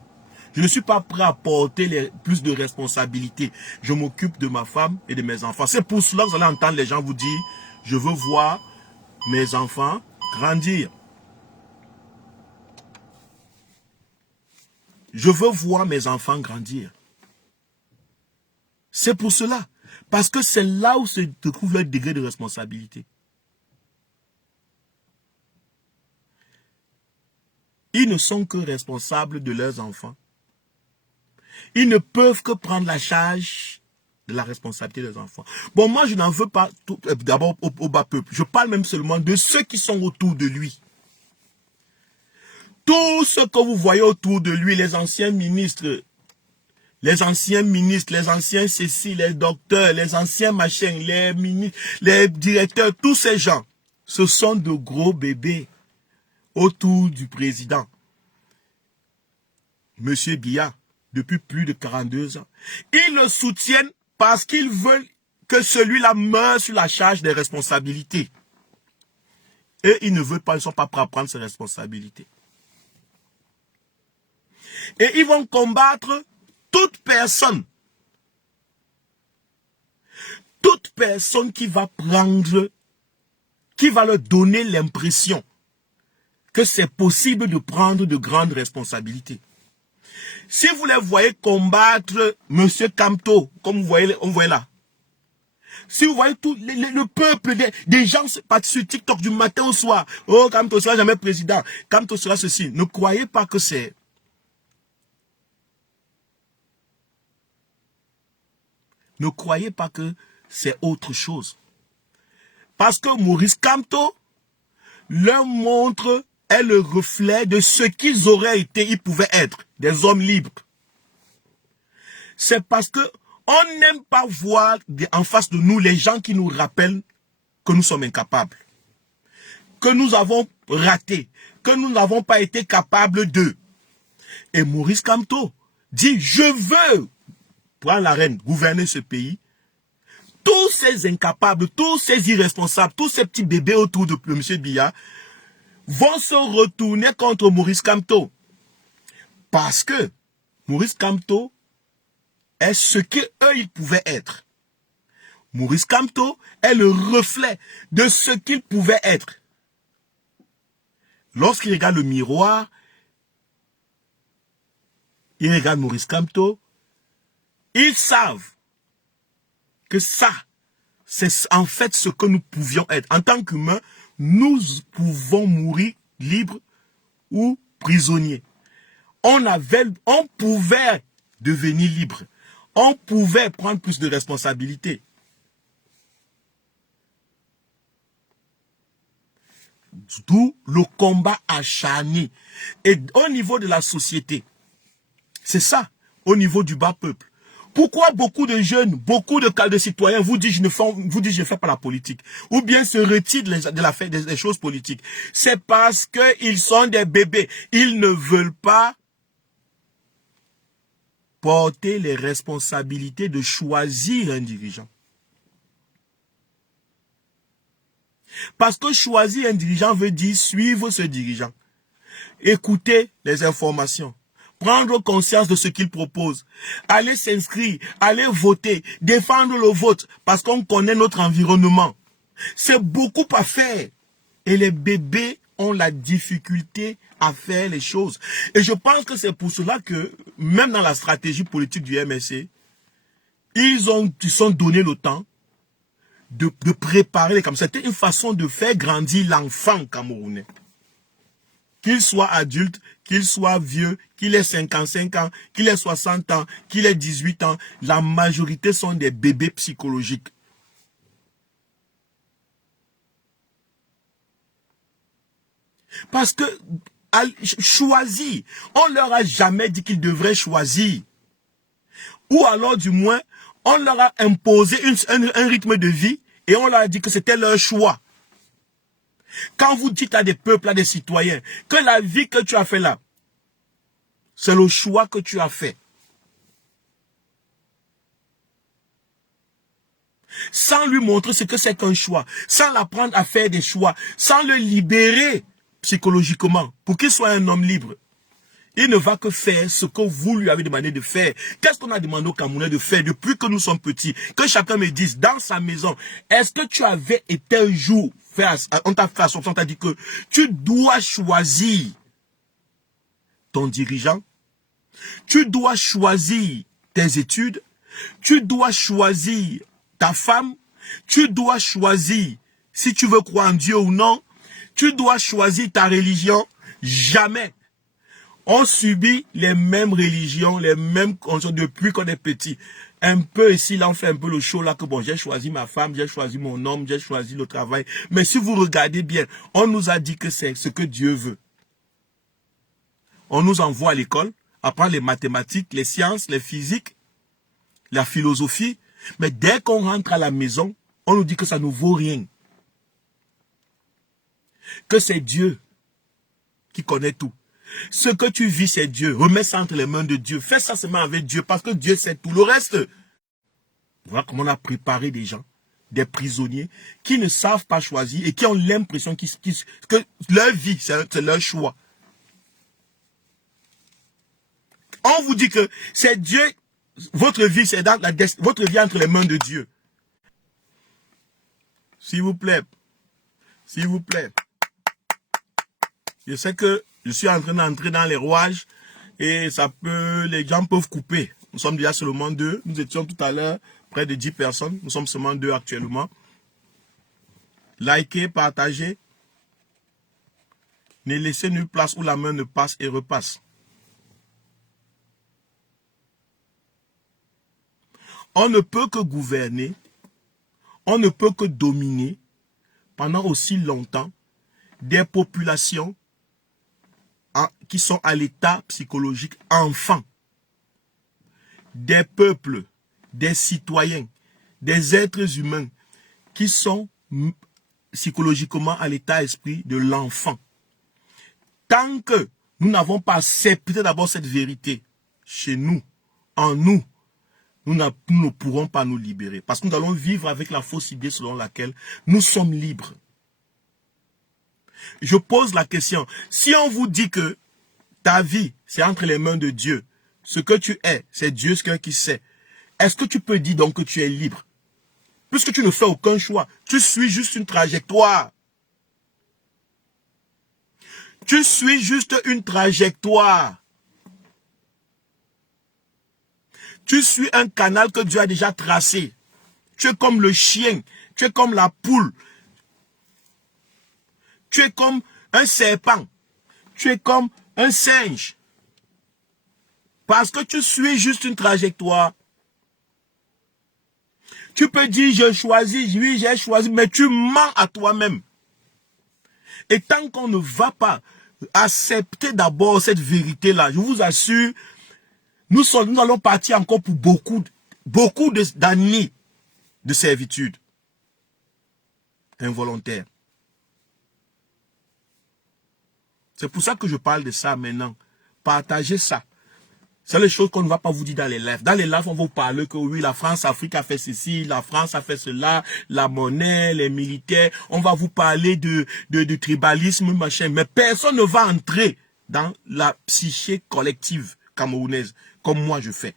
Je ne suis pas prêt à porter plus de responsabilités. Je m'occupe de ma femme et de mes enfants. C'est pour cela que vous allez entendre les gens vous dire, je veux voir mes enfants grandir. Je veux voir mes enfants grandir. C'est pour cela. Parce que c'est là où se trouve leur degré de responsabilité. Ils ne sont que responsables de leurs enfants. Ils ne peuvent que prendre la charge de la responsabilité des enfants. Bon, moi, je n'en veux pas d'abord au bas peuple. Je parle même seulement de ceux qui sont autour de lui. Tout ce que vous voyez autour de lui, les anciens ministres, les anciens ceci, les docteurs, les anciens machins, les ministres, les directeurs, tous ces gens, ce sont de gros bébés autour du président. Monsieur Biya, depuis plus de 42 ans. Ils le soutiennent parce qu'ils veulent que celui-là meure sur la charge des responsabilités. Et ils ne veulent pas, ils ne sont pas prêts à prendre ses responsabilités. Et ils vont combattre toute personne qui va prendre, qui va leur donner l'impression que c'est possible de prendre de grandes responsabilités. Si vous les voyez combattre M. Kamto, comme vous voyez, on voit là, si vous voyez tout le peuple, des gens partent sur TikTok du matin au soir, oh Kamto sera jamais président, Kamto sera ceci, ne croyez pas que c'est... Ne croyez pas que c'est autre chose. Parce que Maurice Kamto leur montre est le reflet de ce qu'ils auraient été, ils pouvaient être, des hommes libres. C'est parce que on n'aime pas voir en face de nous les gens qui nous rappellent que nous sommes incapables. que nous avons raté, que nous n'avons pas été capables de. Et Maurice Kamto dit, je veux prendre la reine, gouverner ce pays. Tous ces incapables, tous ces irresponsables, tous ces petits bébés autour de M. Biya vont se retourner contre Maurice Kamto. Parce que Maurice Kamto est ce qu'eux, ils pouvaient être. Maurice Kamto est le reflet de ce qu'il pouvait être. Lorsqu'il regarde le miroir, il regarde Maurice Kamto, ils savent que ça, c'est en fait ce que nous pouvions être. En tant qu'humains, nous pouvons mourir libres ou prisonniers. On pouvait devenir libre. On pouvait prendre plus de responsabilités. D'où le combat acharné. Et au niveau de la société, c'est ça, au niveau du bas peuple. Pourquoi beaucoup de jeunes, beaucoup de citoyens vous disent je ne fais pas la politique, ou bien se retirent des choses politiques? C'est parce qu'ils sont des bébés. Ils ne veulent pas porter les responsabilités de choisir un dirigeant. Parce que choisir un dirigeant veut dire suivre ce dirigeant. Écouter les informations. Prendre conscience de ce qu'il propose. Aller s'inscrire, aller voter, défendre le vote. Parce qu'on connaît notre environnement. C'est beaucoup à faire. Et les bébés ont la difficulté à faire les choses. Et je pense que c'est pour cela que, même dans la stratégie politique du MSC, ils se sont donné le temps de préparer les Camerounais. C'était une façon de faire grandir l'enfant camerounais. Qu'il soit adulte, qu'il soit vieux, qu'il ait 55 ans, qu'il ait 60 ans, qu'il ait 18 ans, la majorité sont des bébés psychologiques. Parce que choisir, on leur a jamais dit qu'ils devraient choisir. Ou alors du moins, on leur a imposé un rythme de vie et on leur a dit que c'était leur choix. Quand vous dites à des peuples, à des citoyens, que la vie que tu as fait là, c'est le choix que tu as fait. Sans lui montrer ce que c'est qu'un choix, sans l'apprendre à faire des choix, sans le libérer psychologiquement pour qu'il soit un homme libre. Il ne va que faire ce que vous lui avez demandé de faire. Qu'est-ce qu'on a demandé aux Camerounais de faire depuis que nous sommes petits? Que chacun me dise, dans sa maison, est-ce que tu avais été un jour, on t'a fait assumption, on t'a dit que tu dois choisir ton dirigeant, tu dois choisir tes études, tu dois choisir ta femme, tu dois choisir si tu veux croire en Dieu ou non, tu dois choisir ta religion. Jamais. On subit les mêmes religions, les mêmes conditions depuis qu'on est petit. Un peu ici, là, on fait un peu le show là que bon, j'ai choisi ma femme, j'ai choisi mon homme, j'ai choisi le travail. Mais si vous regardez bien, on nous a dit que c'est ce que Dieu veut. On nous envoie à l'école, apprendre les mathématiques, les sciences, les physiques, la philosophie. Mais dès qu'on rentre à la maison, on nous dit que ça ne vaut rien. Que c'est Dieu qui connaît tout. Ce que tu vis, c'est Dieu. Remets ça entre les mains de Dieu. Fais ça seulement avec Dieu parce que Dieu sait tout le reste. Voilà comment on a préparé des gens, des prisonniers qui ne savent pas choisir et qui ont l'impression que leur vie, c'est leur choix. On vous dit que c'est Dieu, votre vie, c'est dans votre vie entre les mains de Dieu. S'il vous plaît, s'il vous plaît. Je sais que je suis en train d'entrer dans les rouages et les gens peuvent couper. Nous sommes déjà seulement 2. Nous étions tout à l'heure près de 10 personnes. Nous sommes seulement 2 actuellement. Likez, partagez. Ne laissez nulle place où la main ne passe et repasse. On ne peut que gouverner, on ne peut que dominer pendant aussi longtemps des populations qui sont à l'état psychologique enfant. Des peuples, des citoyens, des êtres humains qui sont psychologiquement à l'état d'esprit de l'enfant. Tant que nous n'avons pas accepté d'abord cette vérité chez nous, en nous, nous ne pourrons pas nous libérer. Parce que nous allons vivre avec la fausse idée selon laquelle nous sommes libres. Je pose la question, si on vous dit que ta vie, c'est entre les mains de Dieu, ce que tu es, c'est Dieu qui sait, est-ce que tu peux dire donc que tu es libre? Puisque tu ne fais aucun choix, tu suis juste une trajectoire. Tu suis juste une trajectoire. Tu suis un canal que Dieu a déjà tracé. Tu es comme le chien, tu es comme la poule. Tu es comme un serpent. Tu es comme un singe. Parce que tu suis juste une trajectoire. Tu peux dire, je choisis, oui, j'ai choisi, mais tu mens à toi-même. Et tant qu'on ne va pas accepter d'abord cette vérité-là, je vous assure, nous allons partir encore pour beaucoup d'années de servitude involontaire. C'est pour ça que je parle de ça maintenant. Partagez ça. C'est les choses qu'on ne va pas vous dire dans les lives. Dans les lives, on va vous parler que oui, la France-Afrique a fait ceci, la France a fait cela, la monnaie, les militaires. On va vous parler de tribalisme, machin. Mais personne ne va entrer dans la psyché collective camerounaise, comme moi je fais.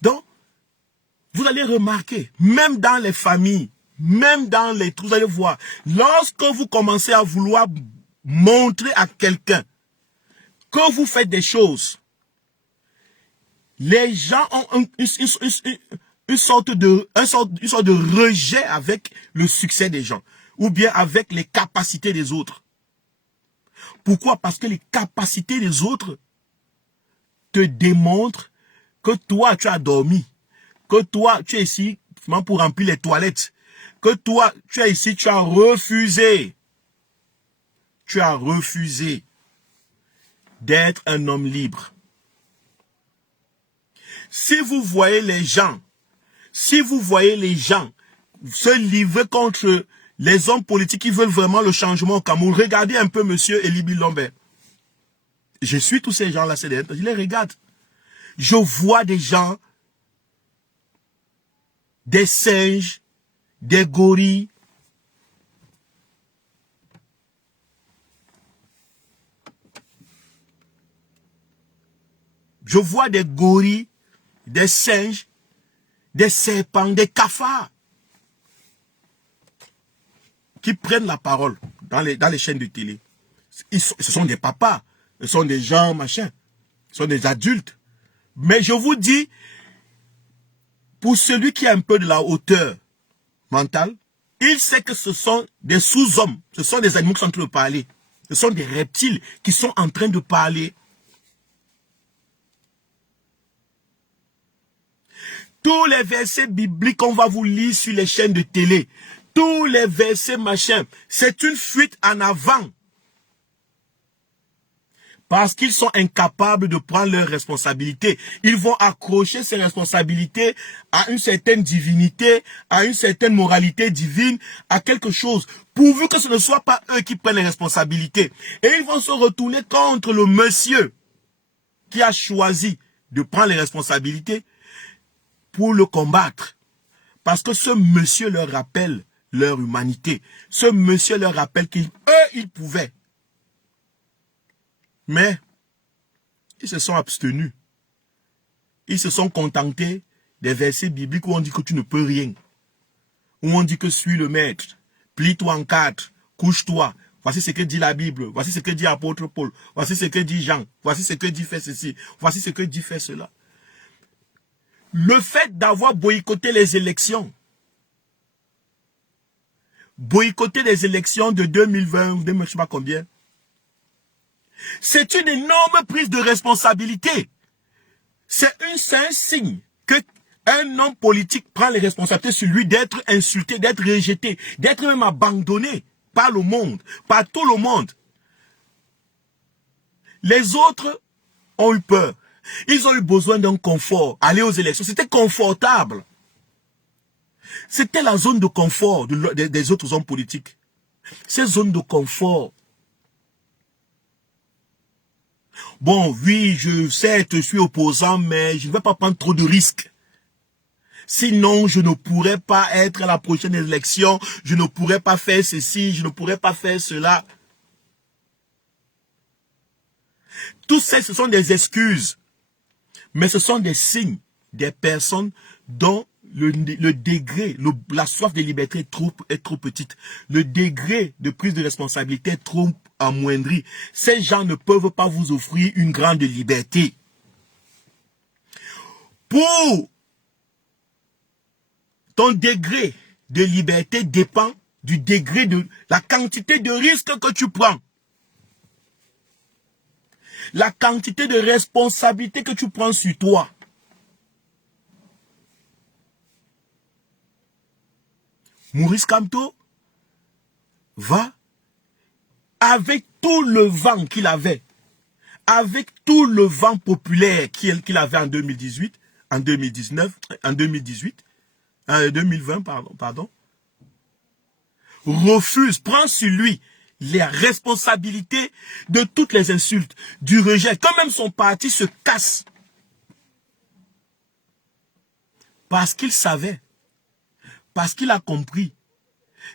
Donc, vous allez remarquer, même dans les familles, même dans les trous, vous allez voir, lorsque vous commencez à vouloir montrer à quelqu'un que vous faites des choses, les gens ont une sorte de rejet avec le succès des gens, ou bien avec les capacités des autres. Pourquoi? Parce que les capacités des autres te démontrent que toi, tu as dormi, que toi, tu es ici pour remplir les toilettes, que toi, tu es ici, tu as refusé. Tu as refusé d'être un homme libre. Si vous voyez les gens se livrer contre les hommes politiques qui veulent vraiment le changement au Cameroun, regardez un peu monsieur Elibi Lombert. Je suis tous ces gens-là, je les regarde. Je vois des gens, des singes, des gorilles. Je vois des gorilles, des singes, des serpents, des cafards qui prennent la parole dans les chaînes de télé. Ce sont des papas, ce sont des gens, machin, ce sont des adultes. Mais je vous dis, pour celui qui a un peu de la hauteur mentale, il sait que ce sont des sous-hommes, ce sont des animaux qui sont en train de parler. Ce sont des reptiles qui sont en train de parler. Tous les versets bibliques qu'on va vous lire sur les chaînes de télé, tous les versets machin, c'est une fuite en avant. Parce qu'ils sont incapables de prendre leurs responsabilités. Ils vont accrocher ces responsabilités à une certaine divinité, à une certaine moralité divine, à quelque chose. Pourvu que ce ne soit pas eux qui prennent les responsabilités. Et ils vont se retourner contre le monsieur qui a choisi de prendre les responsabilités pour le combattre. Parce que ce monsieur leur rappelle leur humanité. Ce monsieur leur rappelle ils pouvaient. Mais, ils se sont abstenus. Ils se sont contentés des versets bibliques où on dit que tu ne peux rien. Où on dit que suis le maître. Plie-toi en quatre. Couche-toi. Voici ce que dit la Bible. Voici ce que dit l'apôtre Paul. Voici ce que dit Jean. Voici ce que dit fait ceci. Voici ce que dit fait cela. Le fait d'avoir boycotté les élections. Boycotter les élections de 2020, je ne sais pas combien. C'est une énorme prise de responsabilité. C'est un signe qu'un homme politique prend les responsabilités sur lui d'être insulté, d'être rejeté, d'être même abandonné par le monde, par tout le monde. Les autres ont eu peur. Ils ont eu besoin d'un confort. Aller aux élections, c'était confortable. C'était la zone de confort des autres hommes politiques. Ces zones de confort. Bon, oui, je sais, je suis opposant, mais je ne vais pas prendre trop de risques. Sinon, je ne pourrais pas être à la prochaine élection. Je ne pourrais pas faire ceci, je ne pourrais pas faire cela. Tout ça, ce sont des excuses. Mais ce sont des signes des personnes dont le degré, la soif de liberté est trop petite. Le degré de prise de responsabilité est trop amoindri. Ces gens ne peuvent pas vous offrir une grande liberté. Pour ton degré de liberté dépend du degré de la quantité de risques que tu prends. La quantité de responsabilité que tu prends sur toi. Maurice Kamto va, avec tout le vent qu'il avait, avec tout le vent populaire qu'il avait en 2018, en 2019, en 2018, en 2020, pardon, refuse, prend sur lui les responsabilités de toutes les insultes, du rejet, quand même son parti se casse. Parce qu'il savait, parce qu'il a compris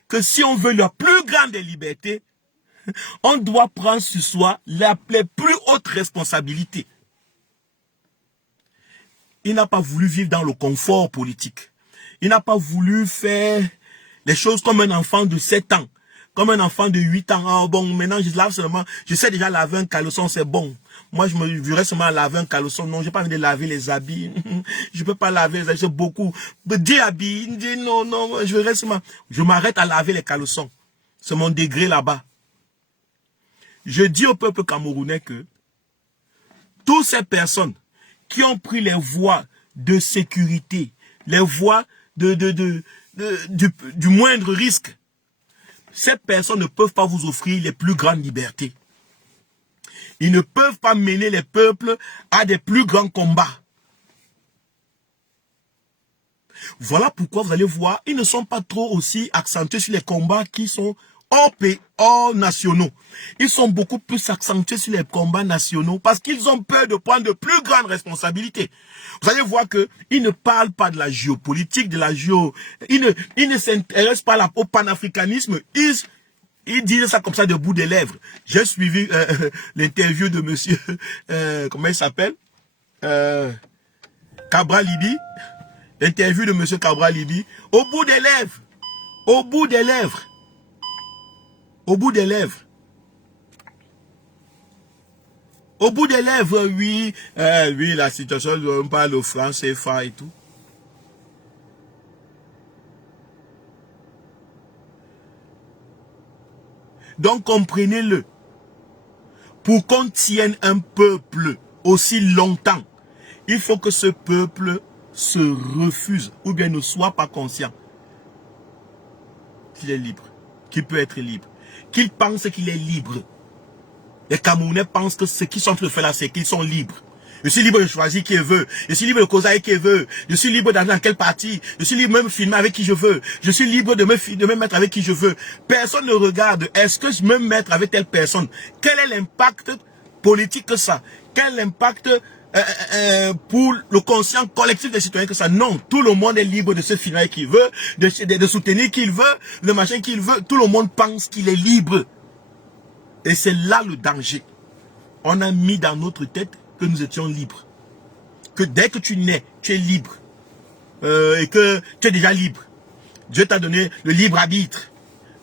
que si on veut la plus grande des libertés, on doit prendre sur soi les plus hautes responsabilités. Il n'a pas voulu vivre dans le confort politique. Il n'a pas voulu faire les choses comme un enfant de 7 ans. Comme un enfant de 8 ans. Ah bon, maintenant je lave seulement. Je sais déjà laver un caleçon, c'est bon. Moi, je me verrais seulement laver un caleçon. Non, j'ai pas envie de laver les habits. Je peux pas laver les habits, c'est beaucoup. 10 habits, non, je verrais seulement. Je m'arrête à laver les caleçons. C'est mon degré là-bas. Je dis au peuple camerounais que toutes ces personnes qui ont pris les voies de sécurité, les voies du moindre risque, ces personnes ne peuvent pas vous offrir les plus grandes libertés. Ils ne peuvent pas mener les peuples à des plus grands combats. Voilà pourquoi vous allez voir, ils ne sont pas trop aussi accentués sur les combats qui sont hors nationaux. Ils sont beaucoup plus accentués sur les combats nationaux parce qu'ils ont peur de prendre de plus grandes responsabilités. Vous allez voir qu'ils ne parlent pas de la géopolitique, ils ne s'intéressent pas au panafricanisme. Ils disent ça comme ça de bout des lèvres. J'ai suivi l'interview de monsieur, comment il s'appelle, Cabral Libi. L'interview de monsieur Cabral Libi. Au bout des lèvres. Au bout des lèvres. Au bout des lèvres. Au bout des lèvres, oui. Oui, la situation, on parle au franc CFA et tout. Donc, comprenez-le. Pour qu'on tienne un peuple aussi longtemps, il faut que ce peuple se refuse ou bien ne soit pas conscient qu'il est libre, qu'il peut être libre, qu'il pense qu'il est libre. Les Camerounais pensent que ce qu'ils sont en train de faire là, c'est qu'ils sont libres. Je suis libre de choisir qui je veux. Je suis libre de causer avec qui je veux. Je suis libre d'aller dans quel parti. Je suis libre de me filmer avec qui je veux. Je suis libre de me mettre avec qui je veux. Personne ne regarde. Est-ce que je me mettre avec telle personne? Quel est l'impact politique que ça? Quel impact pour le conscient collectif des citoyens que ça? Non, tout le monde est libre de se filmer avec qui il veut, de soutenir qui il veut, le machin qu'il veut. Tout le monde pense qu'il est libre. Et c'est là le danger. On a mis dans notre tête que nous étions libres. Que dès que tu nais, tu es libre. Et que tu es déjà libre. Dieu t'a donné le libre arbitre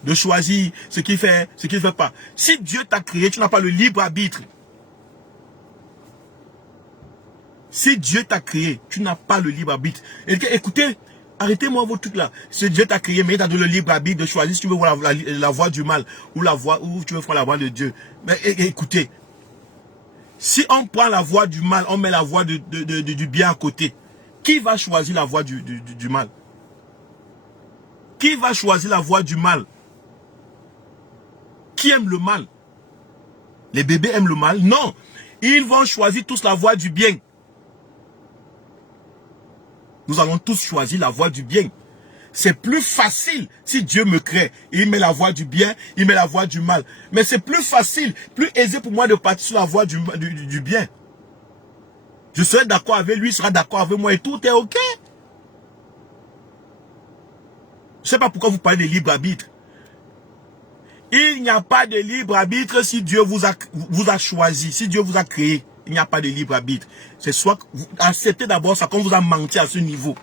de choisir ce qu'il fait, ce qu'il ne fait pas. Si Dieu t'a créé, tu n'as pas le libre arbitre. Si Dieu t'a créé, tu n'as pas le libre arbitre. Et écoutez, arrêtez-moi vos trucs là. Si Dieu t'a créé, mais il t'a donné le libre arbitre de choisir si tu veux voir la voie du mal ou tu veux voir la voie de Dieu. Mais écoutez, si on prend la voie du mal, on met la voie du bien à côté, qui va choisir la voie du mal? Qui va choisir la voie du mal? Qui aime le mal? Les bébés aiment le mal? Non. Ils vont choisir tous la voie du bien. Nous allons tous choisir la voie du bien. C'est plus facile si Dieu me crée. Il met la voie du bien, il met la voie du mal. Mais c'est plus facile, plus aisé pour moi de partir sur la voie du bien. Je serai d'accord avec lui, il sera d'accord avec moi et tout est ok. Je ne sais pas pourquoi vous parlez de libre arbitre. Il n'y a pas de libre arbitre si Dieu vous a choisi, si Dieu vous a créé. Il n'y a pas de libre arbitre. C'est soit vous acceptez d'abord ça qu'on vous a menti à ce niveau.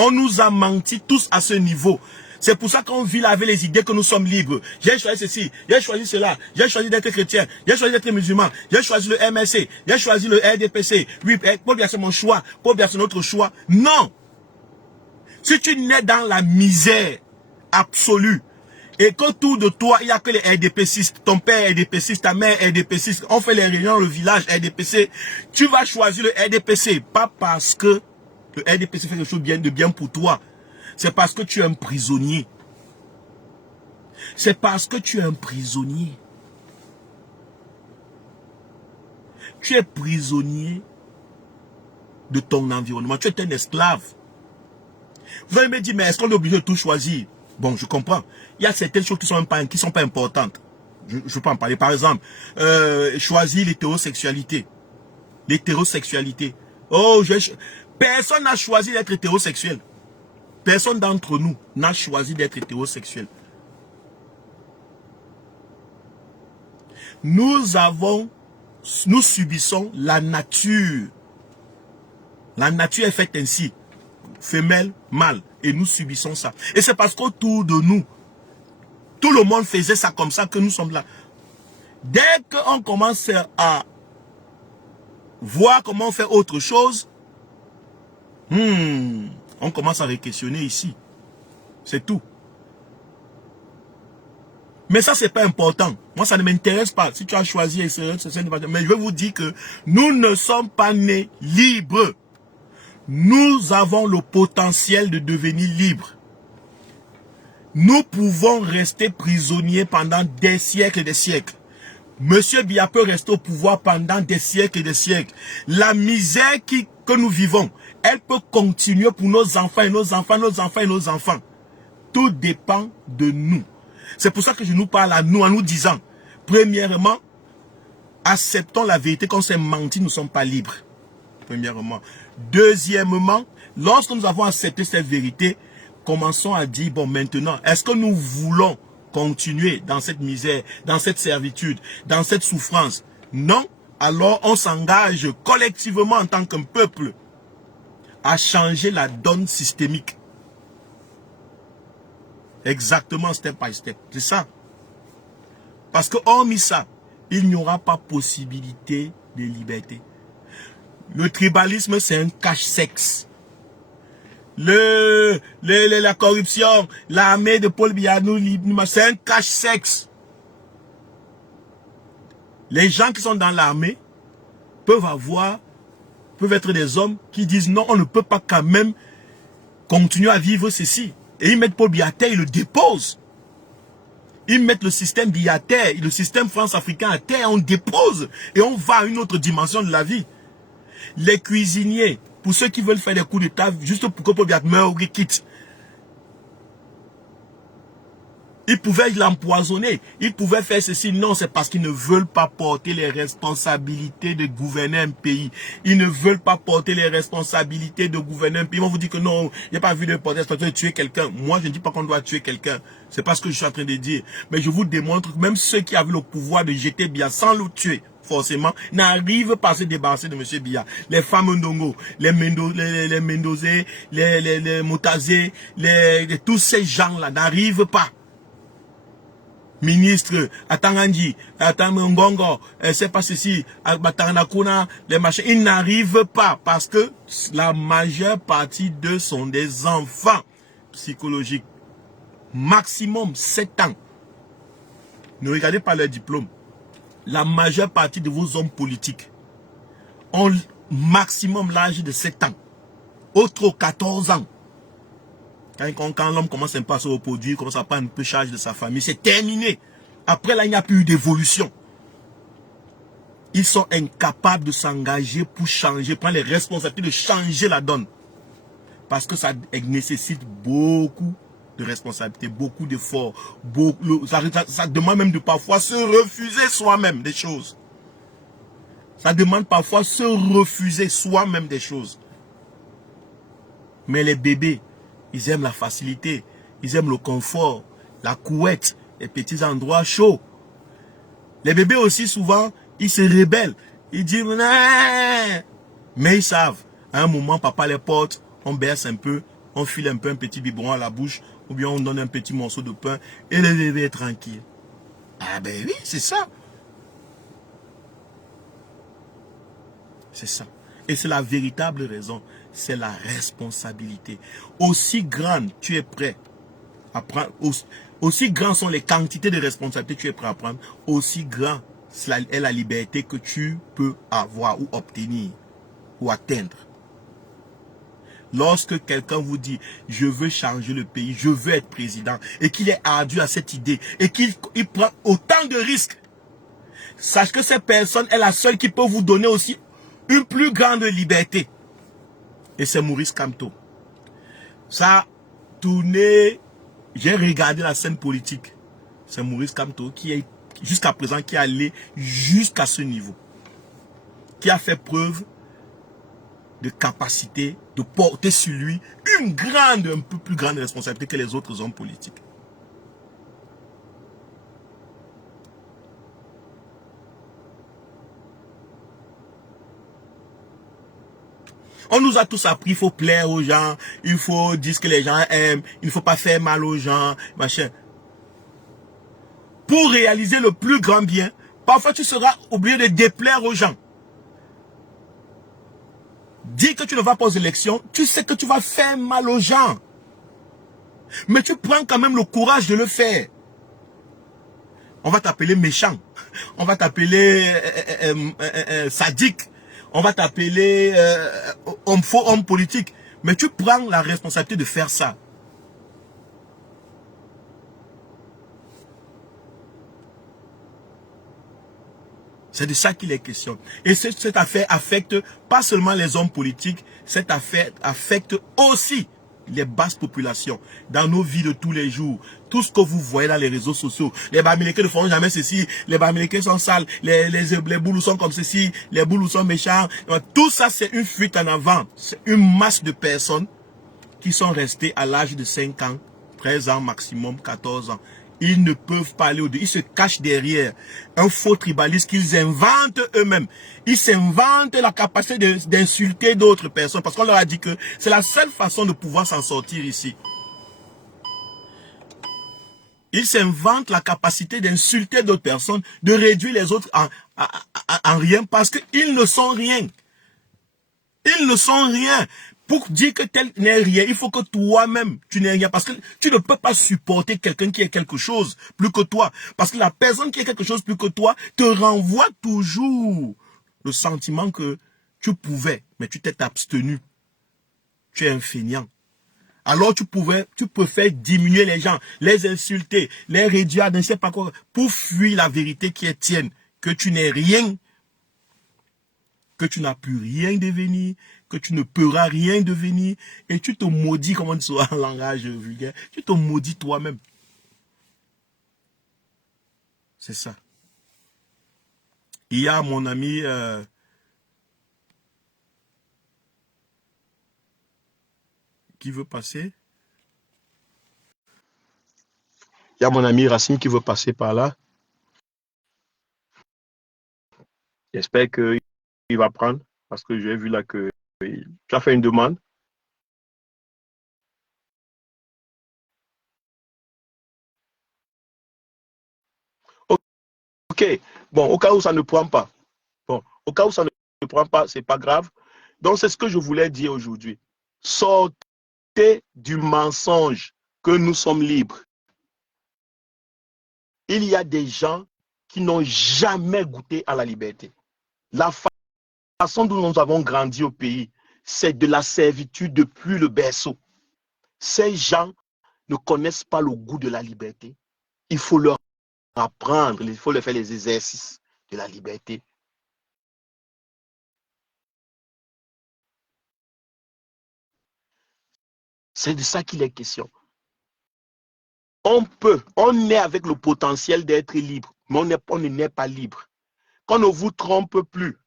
On nous a menti tous à ce niveau. C'est pour ça qu'on vit là avec les idées que nous sommes libres. J'ai choisi ceci, j'ai choisi cela, j'ai choisi d'être chrétien, j'ai choisi d'être musulman, j'ai choisi le MSC, j'ai choisi le RDPC. Oui, Paul Biya c'est mon choix, Paul Biya c'est notre choix. Non! Si tu nais dans la misère absolue, et qu'autour de toi, il n'y a que les RDPcistes, ton père est RDPciste, ta mère est RDPciste, on fait les réunions dans le village RDPC, tu vas choisir le RDPC, pas parce que le RDPC fait quelque chose de bien pour toi. C'est parce que tu es un prisonnier. C'est parce que tu es un prisonnier. Tu es prisonnier de ton environnement. Tu es un esclave. Vous allez me dire, mais est-ce qu'on est obligé de tout choisir? Bon, je comprends. Il y a certaines choses qui sont pas importantes. Je peux en parler. Par exemple, choisir l'hétérosexualité. L'hétérosexualité. Oh, personne n'a choisi d'être hétérosexuel. Personne d'entre nous n'a choisi d'être hétérosexuel. Nous subissons la nature. La nature est faite ainsi. Femelle, mâle. Et nous subissons ça. Et c'est parce qu'autour de nous, tout le monde faisait ça comme ça que nous sommes là. Dès qu'on commence à voir comment on fait autre chose, on commence à questionner ici. C'est tout. Mais ça, c'est pas important. Moi, ça ne m'intéresse pas. Si tu as choisi, mais je vais vous dire que nous ne sommes pas nés libres. Nous avons le potentiel de devenir libres. Nous pouvons rester prisonniers pendant des siècles et des siècles. Monsieur Biya peut rester au pouvoir pendant des siècles et des siècles. La misère que nous vivons, elle peut continuer pour nos enfants et nos enfants, nos enfants et nos enfants. Tout dépend de nous. C'est pour ça que je nous parle à nous en nous disant, premièrement, acceptons la vérité. Quand c'est menti, nous ne sommes pas libres. Premièrement. Deuxièmement, lorsque nous avons accepté cette vérité, commençons à dire, bon, maintenant, est-ce que nous voulons continuer dans cette misère, dans cette servitude, dans cette souffrance? Non. Alors, on s'engage collectivement en tant qu'un peuple à changer la donne systémique. Exactement, step by step. C'est ça. Parce que hormis ça, il n'y aura pas possibilité de liberté. Le tribalisme, c'est un cache-sexe. La corruption, l'armée de Paul Biya, c'est un cache-sexe. Les gens qui sont dans l'armée peuvent être des hommes qui disent non, on ne peut pas quand même continuer à vivre ceci. Et ils mettent Paul Biya à terre, ils le déposent. Ils mettent le système Biya à terre, le système France-Africain à terre, on dépose. Et on va à une autre dimension de la vie. Les cuisiniers, pour ceux qui veulent faire des coups d'état, juste pour que Paul Biya meure ou quitte. Ils pouvaient l'empoisonner, ils pouvaient faire ceci. Non, c'est parce qu'ils ne veulent pas porter les responsabilités de gouverner un pays. Ils ne veulent pas porter les responsabilités de gouverner un pays. Ils vont vous dire que non, il n'y a pas vu de porter de tuer quelqu'un. Moi, je ne dis pas qu'on doit tuer quelqu'un. C'est pas ce que je suis en train de dire. Mais je vous démontre que même ceux qui avaient le pouvoir de jeter Biya sans le tuer, forcément, n'arrivent pas à se débarrasser de M. Biya. Les femmes Ndongo, les Mendozé, les Moutazé, tous ces gens-là n'arrivent pas. Ministre, Atangandi, Atamangongo, c'est pas ceci, Batanakuna, les machins, ils n'arrivent pas parce que la majeure partie d'eux sont des enfants psychologiques. Maximum 7 ans. Ne regardez pas leur diplôme. La majeure partie de vos hommes politiques ont maximum l'âge de 7 ans. Autres 14 ans. Quand l'homme commence un peu à se reproduire, commence à prendre un peu charge de sa famille, c'est terminé. Après là, il n'y a plus d'évolution. Ils sont incapables de s'engager pour changer, prendre les responsabilités de changer la donne. Parce que ça nécessite beaucoup de responsabilités, beaucoup d'efforts. Ça demande même de parfois se refuser soi-même des choses. Ça demande parfois se refuser soi-même des choses. Mais les bébés, ils aiment la facilité, ils aiment le confort, la couette, les petits endroits chauds. Les bébés aussi souvent, ils se rebellent. Ils disent, non. Mais ils savent, à un moment, papa les porte, on berce un peu, on file un peu un petit biberon à la bouche, ou bien on donne un petit morceau de pain, et le bébé est tranquille. Ah ben oui, c'est ça. C'est ça. Et c'est la véritable raison, c'est la responsabilité. Aussi grande tu es prêt à prendre, aussi grandes sont les quantités de responsabilités que tu es prêt à prendre, aussi grand est la liberté que tu peux avoir ou obtenir ou atteindre. Lorsque quelqu'un vous dit, je veux changer le pays, je veux être président, et qu'il est ardu à cette idée, et qu'il prend autant de risques, sache que cette personne est la seule qui peut vous donner aussi une plus grande liberté. Et c'est Maurice Kamto. Ça a tourné, j'ai regardé la scène politique. C'est Maurice Kamto qui est, jusqu'à présent, qui est allé jusqu'à ce niveau. Qui a fait preuve de capacité de porter sur lui un peu plus grande responsabilité que les autres hommes politiques. On nous a tous appris, il faut plaire aux gens, il faut dire ce que les gens aiment, il ne faut pas faire mal aux gens, machin. Pour réaliser le plus grand bien, parfois tu seras obligé de déplaire aux gens. Dis que tu ne vas pas aux élections, tu sais que tu vas faire mal aux gens. Mais tu prends quand même le courage de le faire. On va t'appeler méchant. On va t'appeler sadique. On va t'appeler faux homme politique. Mais tu prends la responsabilité de faire ça. C'est de ça qu'il est question. Et cette affaire affecte pas seulement les hommes politiques, cette affaire affecte aussi les basses populations dans nos vies de tous les jours. Tout ce que vous voyez dans les réseaux sociaux, les Bamileke ne feront jamais ceci, les Bamileke sont sales, les Boulous sont comme ceci, les Boulous sont méchants. Tout ça, c'est une fuite en avant. C'est une masse de personnes qui sont restées à l'âge de 5 ans, 13 ans maximum, 14 ans. Ils ne peuvent pas aller au-delà. Ils se cachent derrière un faux tribalisme qu'ils inventent eux-mêmes. Ils s'inventent la capacité d'insulter d'autres personnes parce qu'on leur a dit que c'est la seule façon de pouvoir s'en sortir ici. Ils s'inventent la capacité d'insulter d'autres personnes, de réduire les autres en rien parce qu'ils ne sont rien. Ils ne sont rien. Pour dire que tel n'est rien, il faut que toi-même, tu n'es rien. Parce que tu ne peux pas supporter quelqu'un qui est quelque chose plus que toi. Parce que la personne qui est quelque chose plus que toi te renvoie toujours le sentiment que tu pouvais, mais tu t'es abstenu. Tu es un feignant. Alors tu peux faire diminuer les gens, les insulter, les réduire à ne sais pas quoi, pour fuir la vérité qui est tienne. Que tu n'es rien, que tu n'as plus rien devenir, que tu ne pourras rien devenir, et tu te maudis, comment tu sois en langage vulgaire, tu te maudis toi-même. C'est ça. Il y a mon ami qui veut passer. Il y a mon ami Racine qui veut passer par là. J'espère qu'il va prendre, parce que j'ai vu là que tu as fait une demande. Ok, bon, au cas où ça ne prend pas. Bon, au cas où ça ne prend pas, c'est pas grave. Donc, c'est ce que je voulais dire aujourd'hui. Sortez du mensonge que nous sommes libres. Il y a des gens qui n'ont jamais goûté à la liberté. La façon dont nous avons grandi au pays, c'est de la servitude depuis le berceau. Ces gens ne connaissent pas le goût de la liberté. Il faut leur apprendre, il faut leur faire les exercices de la liberté. C'est de ça qu'il est question. On est avec le potentiel d'être libre, mais on ne naît pas libre. Qu'on ne vous trompe plus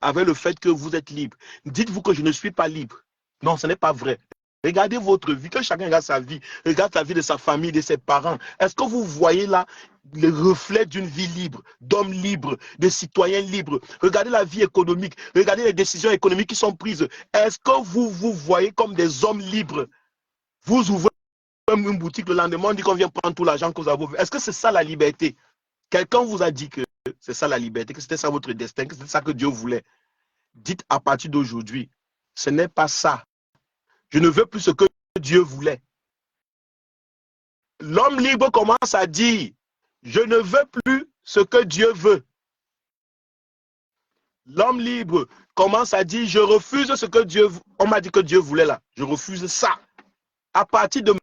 avec le fait que vous êtes libre. Dites-vous que je ne suis pas libre. Non, ce n'est pas vrai. Regardez votre vie, que chacun regarde sa vie, regarde la vie de sa famille, de ses parents. Est-ce que vous voyez là le reflet d'une vie libre, d'hommes libres, de citoyens libres? Regardez la vie économique, regardez les décisions économiques qui sont prises. Est-ce que vous vous voyez comme des hommes libres? Vous ouvrez une boutique le lendemain, on dit qu'on vient prendre tout l'argent que vous avez. Est-ce que c'est ça la liberté? Quelqu'un vous a dit que c'est ça la liberté, que c'était ça votre destin, que c'était ça que Dieu voulait. Dites à partir d'aujourd'hui, ce n'est pas ça. Je ne veux plus ce que Dieu voulait. L'homme libre commence à dire, je ne veux plus ce que Dieu veut. L'homme libre commence à dire, je refuse ce que Dieu, on m'a dit que Dieu voulait là. Je refuse ça. À partir de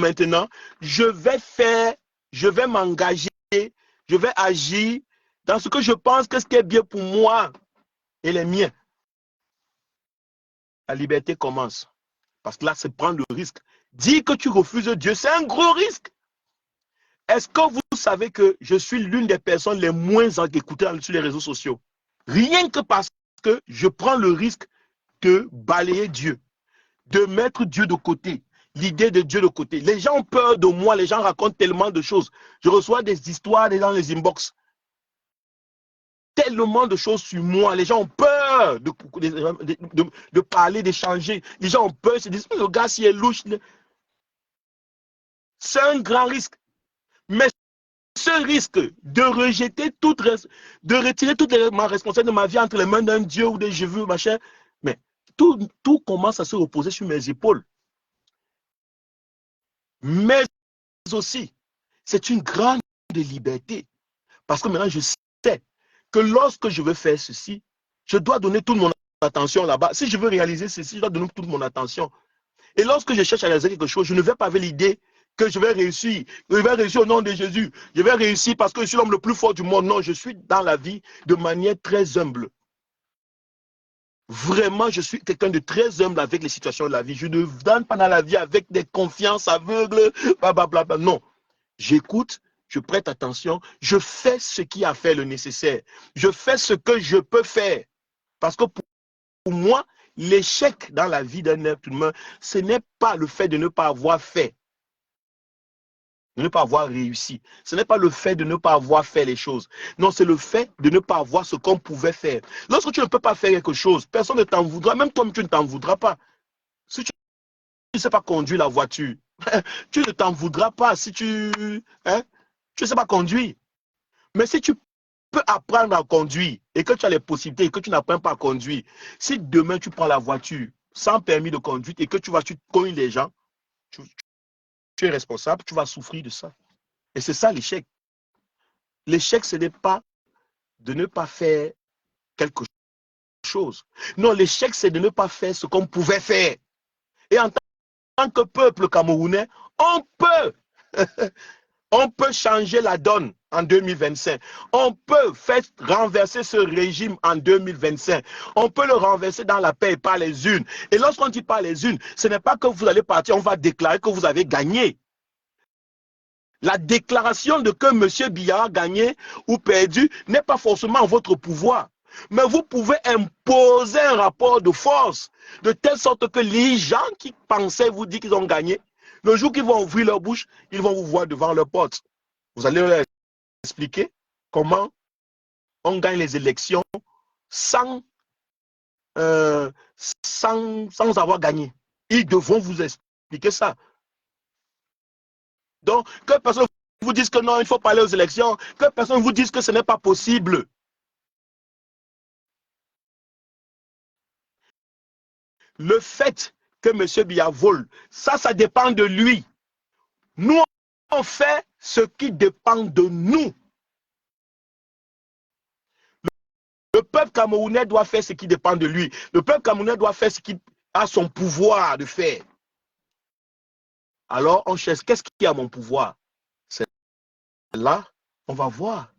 maintenant, je vais m'engager, je vais agir dans ce que je pense que ce qui est bien pour moi et les miens. La liberté commence. Parce que là, c'est prendre le risque. Dire que tu refuses Dieu, c'est un gros risque. Est-ce que vous savez que je suis l'une des personnes les moins écoutées sur les réseaux sociaux? Rien que parce que je prends le risque de balayer Dieu, de mettre Dieu de côté, l'idée de Dieu de côté. Les gens ont peur de moi, les gens racontent tellement de choses. Je reçois des histoires dans les inbox. Tellement de choses sur moi. Les gens ont peur de parler, d'échanger. Les gens ont peur, ils se disent, le gars, s'il est louche, c'est un grand risque. Mais ce risque de rejeter de retirer toute ma responsabilité de ma vie entre les mains d'un Dieu ou des je veux, machin, mais tout commence à se reposer sur mes épaules. Mais aussi, c'est une grande liberté. Parce que maintenant, je sais que lorsque je veux faire ceci, je dois donner toute mon attention là-bas. Si je veux réaliser ceci, je dois donner toute mon attention. Et lorsque je cherche à réaliser quelque chose, je ne vais pas avec l'idée que je vais réussir. Je vais réussir au nom de Jésus. Je vais réussir parce que je suis l'homme le plus fort du monde. Non, je suis dans la vie de manière très humble. Vraiment, je suis quelqu'un de très humble avec les situations de la vie. Je ne donne pas dans la vie avec des confiances aveugles, blablabla. Non, j'écoute, je prête attention, je fais ce qui a fait le nécessaire. Je fais ce que je peux faire. Parce que pour moi, l'échec dans la vie d'un être humain, ce n'est pas le fait de ne pas avoir fait, de ne pas avoir réussi. Ce n'est pas le fait de ne pas avoir fait les choses. Non, c'est le fait de ne pas avoir ce qu'on pouvait faire. Lorsque tu ne peux pas faire quelque chose, personne ne t'en voudra, même toi, tu ne t'en voudras pas. Si tu ne sais pas conduire la voiture, tu ne t'en voudras pas si tu ne sais pas conduire. Mais si tu peux apprendre à conduire et que tu as les possibilités et que tu n'apprends pas à conduire, si demain tu prends la voiture sans permis de conduite et que tu cognes les gens, tu es responsable, tu vas souffrir de ça. Et c'est ça l'échec. L'échec, ce n'est pas de ne pas faire quelque chose. Non, l'échec, c'est de ne pas faire ce qu'on pouvait faire. Et en tant que peuple camerounais, on peut changer la donne en 2025. On peut faire renverser ce régime en 2025. On peut le renverser dans la paix et par les unes. Et lorsqu'on dit par les unes, ce n'est pas que vous allez partir, on va déclarer que vous avez gagné. La déclaration de que M. Biya a gagné ou perdu n'est pas forcément en votre pouvoir. Mais vous pouvez imposer un rapport de force, de telle sorte que les gens qui pensaient vous dire qu'ils ont gagné, le jour qu'ils vont ouvrir leur bouche, ils vont vous voir devant leur porte. Vous allez leur expliquer comment on gagne les élections sans avoir gagné. Ils devront vous expliquer ça. Donc, que personne vous dise que non, il faut pas aller aux élections, que personne vous dise que ce n'est pas possible. Le fait que M. Biya vole, ça dépend de lui. Nous, on fait ce qui dépend de nous. Le peuple camerounais doit faire ce qui dépend de lui. Le peuple camerounais doit faire ce qui a son pouvoir de faire. Alors, on cherche, qu'est-ce qui a mon pouvoir? C'est là, on va voir.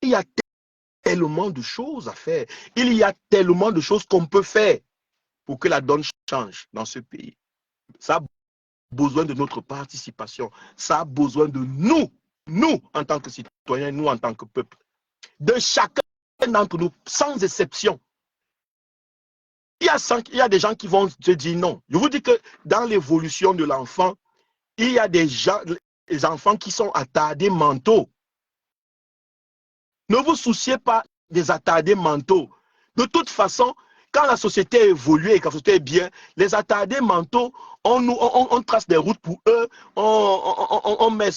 Il y a tellement de choses à faire. Il y a tellement de choses qu'on peut faire pour que la donne change dans ce pays. Ça a besoin de notre participation. Ça a besoin de nous en tant que citoyens, nous en tant que peuple. De chacun d'entre nous, sans exception. Il y a des gens qui vont se dire non. Je vous dis que dans l'évolution de l'enfant, il y a des enfants qui sont attardés mentaux. Ne vous souciez pas des attardés mentaux. De toute façon, quand la société a évolué et que la société est bien, les attardés mentaux, on trace des routes pour eux, on met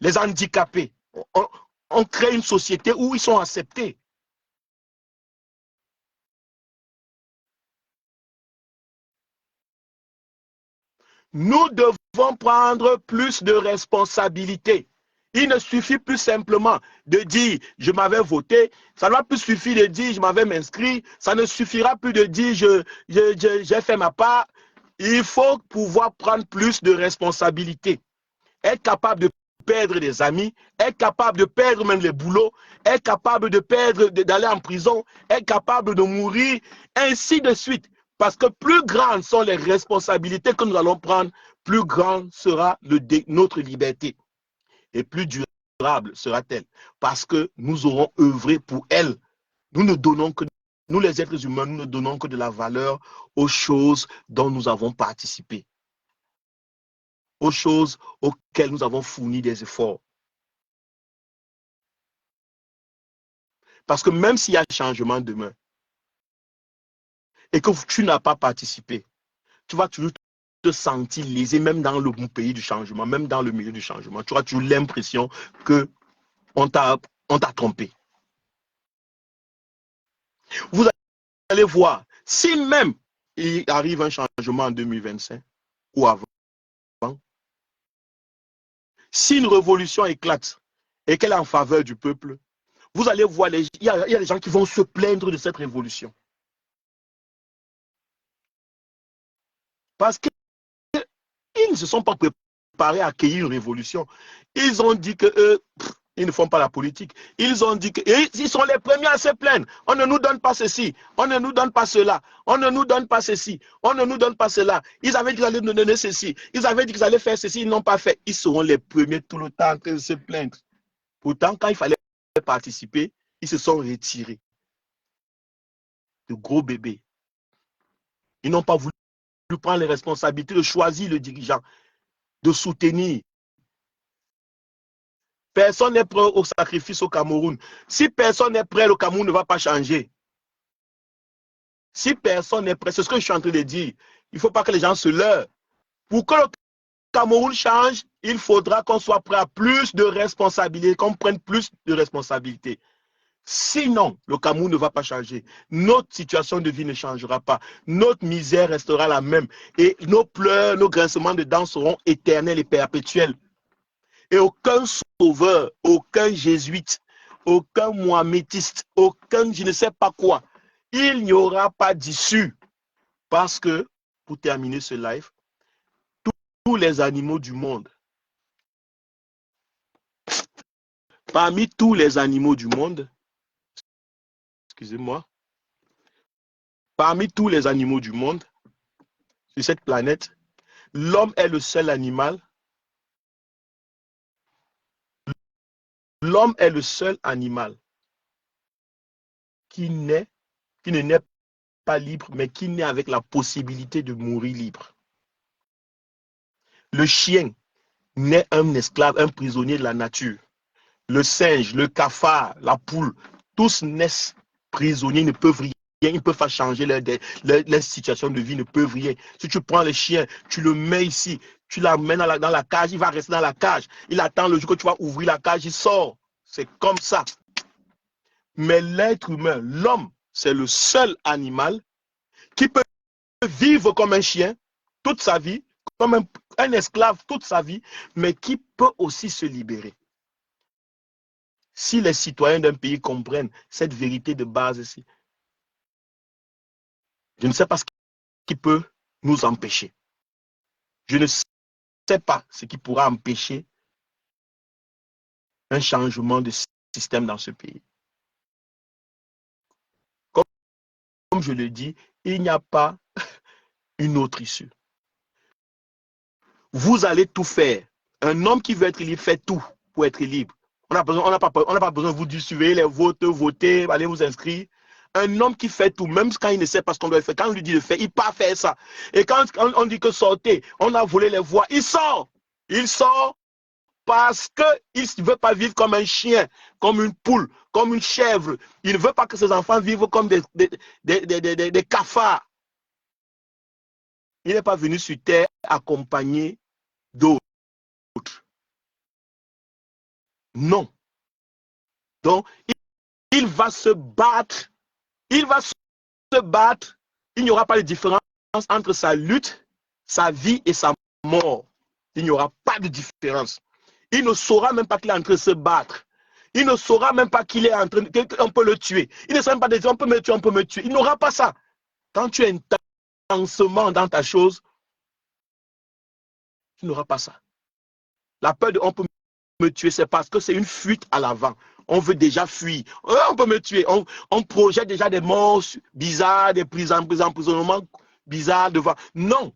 les handicapés. On crée une société où ils sont acceptés. Nous devons prendre plus de responsabilités. Il ne suffit plus simplement de dire je m'avais voté, ça ne va plus suffire de dire je m'avais inscrit, ça ne suffira plus de dire j'ai fait ma part. Il faut pouvoir prendre plus de responsabilités. Être capable de perdre des amis, être capable de perdre même les boulots, être capable de perdre, d'aller en prison, être capable de mourir, ainsi de suite. Parce que plus grandes sont les responsabilités que nous allons prendre, plus grande sera notre liberté. Et plus durable sera-t-elle. Parce que nous aurons œuvré pour elle. Nous ne donnons que, nous les êtres humains, nous ne donnons que de la valeur aux choses dont nous avons participé. Aux choses auxquelles nous avons fourni des efforts. Parce que même s'il y a changement demain et que tu n'as pas participé, tu vas toujours te sentir lésé, même dans le pays du changement, même dans le milieu du changement. Tu auras toujours l'impression qu'on t'a trompé. Vous allez voir, si même il arrive un changement en 2025 ou avant, si une révolution éclate et qu'elle est en faveur du peuple, vous allez voir, il y a des gens qui vont se plaindre de cette révolution. Parce qu'ils ne se sont pas préparés à accueillir une révolution. Ils ont dit que ils ne font pas la politique. Ils ont dit qu'ils sont les premiers à se plaindre. On ne nous donne pas ceci, on ne nous donne pas cela, on ne nous donne pas ceci, on ne nous donne pas cela. Ils avaient dit qu'ils allaient nous donner ceci, ils avaient dit qu'ils allaient faire ceci, ils n'ont pas fait. Ils seront les premiers tout le temps à se plaindre. Pourtant, quand il fallait participer, ils se sont retirés. De gros bébés. Ils n'ont pas voulu prendre les responsabilités de choisir le dirigeant, de soutenir. Personne n'est prêt au sacrifice au Cameroun. Si personne n'est prêt, le Cameroun ne va pas changer. Si personne n'est prêt, c'est ce que je suis en train de dire. Il ne faut pas que les gens se leurrent. Pour que le Cameroun change, il faudra qu'on soit prêt à plus de responsabilités, qu'on prenne plus de responsabilités. Sinon, le Cameroun ne va pas changer. Notre situation de vie ne changera pas. Notre misère restera la même. Et nos pleurs, nos grincements de dents seront éternels et perpétuels. Et aucun sauveur, aucun jésuite, aucun mohamédiste, aucun je ne sais pas quoi, il n'y aura pas d'issue. Parce que, pour terminer ce live, tous les animaux du monde, parmi tous les animaux du monde, excusez-moi, parmi tous les animaux du monde, sur cette planète, l'homme est le seul animal, l'homme est le seul animal qui ne naît pas libre, mais qui naît avec la possibilité de mourir libre. Le chien naît un esclave, un prisonnier de la nature. Le singe, le cafard, la poule, tous naissent prisonniers, ne peuvent rien. Ils ne peuvent pas changer leur situation de vie, ne peuvent rien. Si tu prends le chien, tu le mets ici, tu l'amènes dans la cage, il va rester dans la cage. Il attend le jour que tu vas ouvrir la cage, il sort. C'est comme ça. Mais l'être humain, l'homme, c'est le seul animal qui peut vivre comme un chien toute sa vie, comme un esclave toute sa vie, mais qui peut aussi se libérer. Si les citoyens d'un pays comprennent cette vérité de base ici, je ne sais pas ce qui peut nous empêcher. Je ne sais pas ce qui pourra empêcher un changement de système dans ce pays. Comme je le dis, il n'y a pas une autre issue. Vous allez tout faire. Un homme qui veut être libre fait tout pour être libre. On n'a pas besoin de vous dire surveiller les votes, voter, allez vous inscrire. Un homme qui fait tout, même quand il ne sait pas ce qu'on doit faire, quand on lui dit de faire, il part faire ça. Et quand on dit que sortez, on a volé les voix, il sort. Il sort parce qu'il ne veut pas vivre comme un chien, comme une poule, comme une chèvre. Il ne veut pas que ses enfants vivent comme des cafards. Il n'est pas venu sur terre accompagné d'autres. Non. Donc, il va se battre. Il va se battre. Il n'y aura pas de différence entre sa lutte, sa vie et sa mort. Il n'y aura pas de différence. Il ne saura même pas qu'il est en train de se battre. Il ne saura même pas qu'il est en train de... qu'on peut le tuer. Il ne saura même pas de dire on peut me tuer, on peut me tuer. Il n'aura pas ça. Quand tu es intensement dans ta chose, tu n'auras pas ça. La peur de on peut me tuer, c'est parce que c'est une fuite à l'avant. On veut déjà fuir. On peut me tuer. On projette déjà des morts bizarres, des emprisonnements bizarres devant. Non.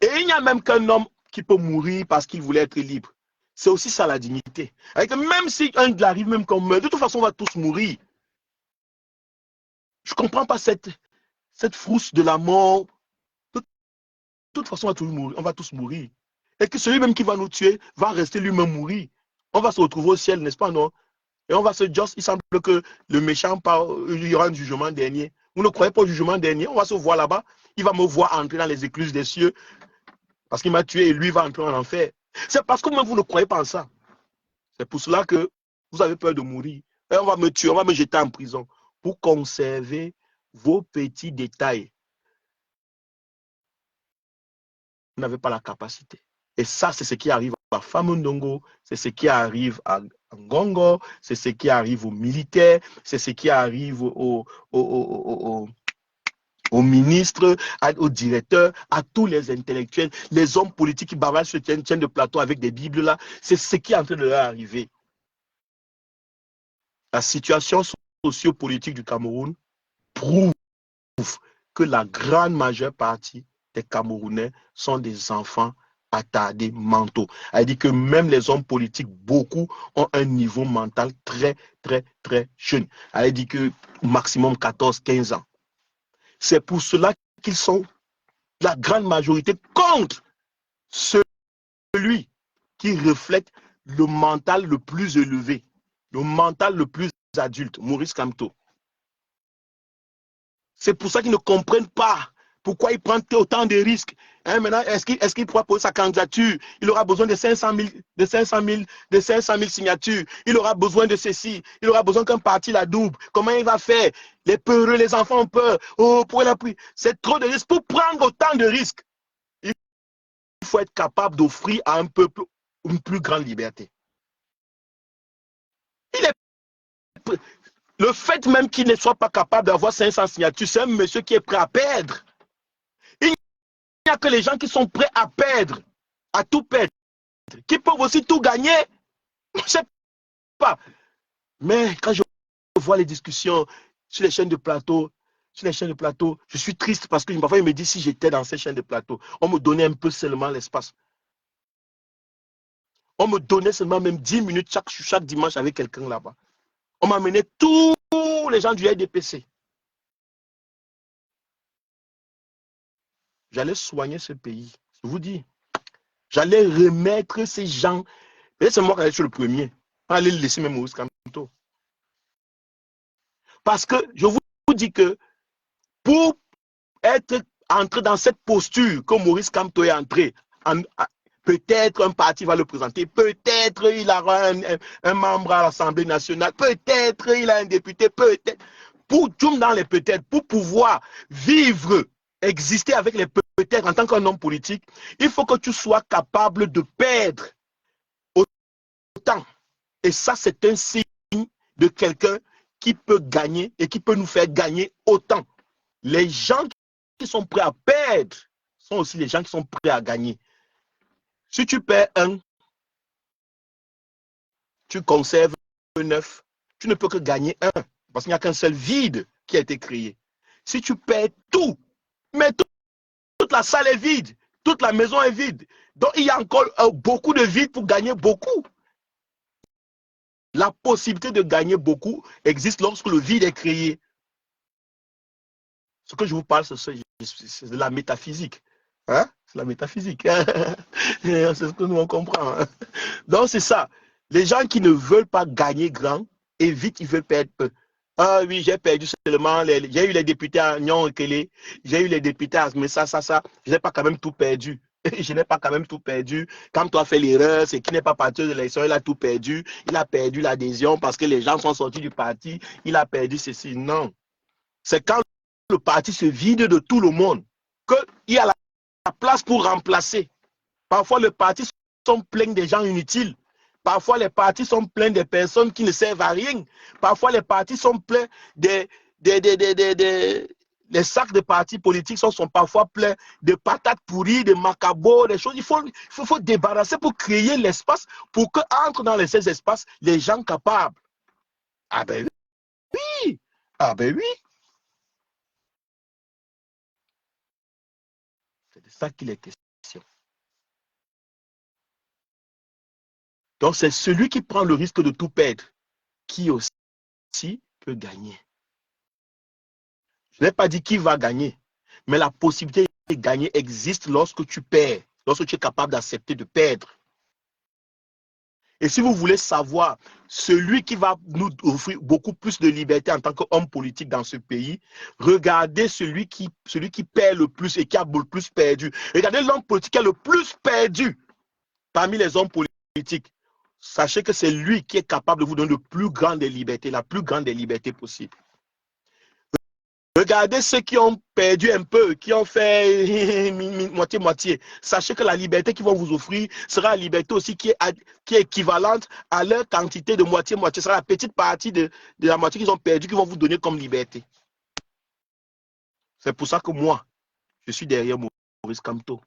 Et il n'y a même qu'un homme qui peut mourir parce qu'il voulait être libre. C'est aussi ça la dignité. Même si un arrive, même qu'on meurt, de toute façon, on va tous mourir. Je ne comprends pas cette frousse de la mort. De toute façon, on va tous mourir. Et que celui même qui va nous tuer va rester lui-même mourir. On va se retrouver au ciel, n'est-ce pas, non? Et on va se dire, il semble que le méchant, il y aura un jugement dernier. Vous ne croyez pas au jugement dernier? On va se voir là-bas. Il va me voir entrer dans les écluses des cieux parce qu'il m'a tué et lui va entrer en enfer. C'est parce que même vous ne croyez pas en ça. C'est pour cela que vous avez peur de mourir. Et on va me tuer, on va me jeter en prison pour conserver vos petits détails. Vous n'avez pas la capacité. Et ça, c'est ce qui arrive à Famundongo, c'est ce qui arrive à Ngongo, c'est ce qui arrive aux militaires, c'est ce qui arrive aux ministres, aux directeurs, à tous les intellectuels, les hommes politiques qui bavardent sur une chaîne de plateau avec des bibles là. C'est ce qui est en train de leur arriver. La situation sociopolitique du Cameroun prouve que la grande majeure partie des Camerounais sont des enfants attardés mentaux. Elle dit que même les hommes politiques, beaucoup ont un niveau mental très, très, très jeune. Elle dit que maximum 14-15 ans. C'est pour cela qu'ils sont la grande majorité contre celui qui reflète le mental le plus élevé, le mental le plus adulte, Maurice Kamto. C'est pour ça qu'ils ne comprennent pas pourquoi il prend autant de risques. Hein, maintenant, est-ce qu'il pourra poser sa candidature? Il aura besoin de 500 000 signatures. Il aura besoin de ceci. Il aura besoin qu'un parti la double. Comment il va faire? Les peureux, les enfants ont peur. Oh, pour la pluie. C'est trop de risques. Pour prendre autant de risques, il faut être capable d'offrir à un peuple une plus grande liberté. Le fait même qu'il ne soit pas capable d'avoir 500 signatures, c'est un monsieur qui est prêt à perdre. Il n'y a que les gens qui sont prêts à perdre, à tout perdre, qui peuvent aussi tout gagner. Je ne sais pas. Mais quand je vois les discussions sur les chaînes de plateau, je suis triste parce que parfois il me dit si j'étais dans ces chaînes de plateau, on me donnait un peu seulement l'espace. On me donnait seulement même 10 minutes chaque dimanche avec quelqu'un là-bas. On m'a amené tous les gens du RDPC. J'allais soigner ce pays. Je vous dis. J'allais remettre ces gens. Et c'est moi qui allais sur le premier. Allez le laisser même Maurice Kamto. Parce que je vous dis que pour être entré dans cette posture que Maurice Kamto est entré, peut-être un parti va le présenter, peut-être il aura un membre à l'Assemblée nationale, peut-être il a un député, peut-être. Pour tout dans les peut-être, pour pouvoir vivre, exister avec les peut-être en tant qu'un homme politique, il faut que tu sois capable de perdre autant. Et ça, c'est un signe de quelqu'un qui peut gagner et qui peut nous faire gagner autant. Les gens qui sont prêts à perdre sont aussi les gens qui sont prêts à gagner. Si tu perds 1, tu conserves 9, tu ne peux que gagner 1 parce qu'il n'y a qu'un seul vide qui a été créé. Si tu perds tout, mais toute la salle est vide, toute la maison est vide. Donc il y a encore beaucoup de vide pour gagner beaucoup. La possibilité de gagner beaucoup existe lorsque le vide est créé. Ce que je vous parle, c'est de la métaphysique. Hein? C'est la métaphysique. C'est ce que nous on comprend. Hein? Donc c'est ça. Les gens qui ne veulent pas gagner grand, évitent, ils veulent perdre peu. Ah oui, j'ai perdu seulement, j'ai eu les députés à Nyon Ekele, j'ai eu les députés à mais ça. Je n'ai pas quand même tout perdu. Je n'ai pas quand même tout perdu. Quand tu as fait l'erreur, c'est qu'il n'est pas parti de l'élection, il a tout perdu. Il a perdu l'adhésion parce que les gens sont sortis du parti. Il a perdu ceci. Non. C'est quand le parti se vide de tout le monde qu'il y a la place pour remplacer. Parfois, les partis sont pleins de gens inutiles. Parfois, les partis sont pleins de personnes qui ne servent à rien. Parfois, les partis sont pleins les sacs de partis politiques sont parfois pleins de patates pourries, de macabots, des choses. Il faut débarrasser pour créer l'espace pour que entrent dans ces espaces les gens capables. Ah ben oui. Ah ben oui. C'est de ça qu'il est question. Donc, c'est celui qui prend le risque de tout perdre qui aussi peut gagner. Je n'ai pas dit qui va gagner, mais la possibilité de gagner existe lorsque tu perds, lorsque tu es capable d'accepter de perdre. Et si vous voulez savoir celui qui va nous offrir beaucoup plus de liberté en tant qu'homme politique dans ce pays, regardez celui qui perd le plus et qui a le plus perdu. Regardez l'homme politique qui a le plus perdu parmi les hommes politiques. Sachez que c'est lui qui est capable de vous donner le plus grand des libertés, la plus grande des libertés possibles. Regardez ceux qui ont perdu un peu, qui ont fait moitié-moitié. Sachez que la liberté qu'ils vont vous offrir sera la liberté aussi qui est équivalente à leur quantité de moitié-moitié. Ce sera la petite partie de la moitié qu'ils ont perdu qu'ils vont vous donner comme liberté. C'est pour ça que moi, je suis derrière Maurice Kamto.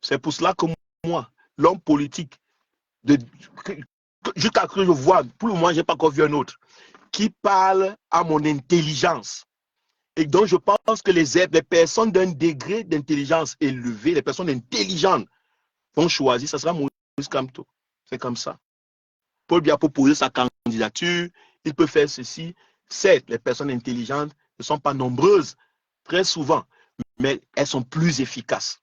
C'est pour cela que moi, l'homme politique, jusqu'à ce que je vois, pour le moment, je n'ai pas encore vu un autre, qui parle à mon intelligence. Et donc, je pense que les personnes d'un degré d'intelligence élevé, les personnes intelligentes vont choisir, ça sera Maurice Kamto. C'est comme ça. Paul Biya peut poser sa candidature, il peut faire ceci. Certes, les personnes intelligentes ne sont pas nombreuses, très souvent, mais elles sont plus efficaces.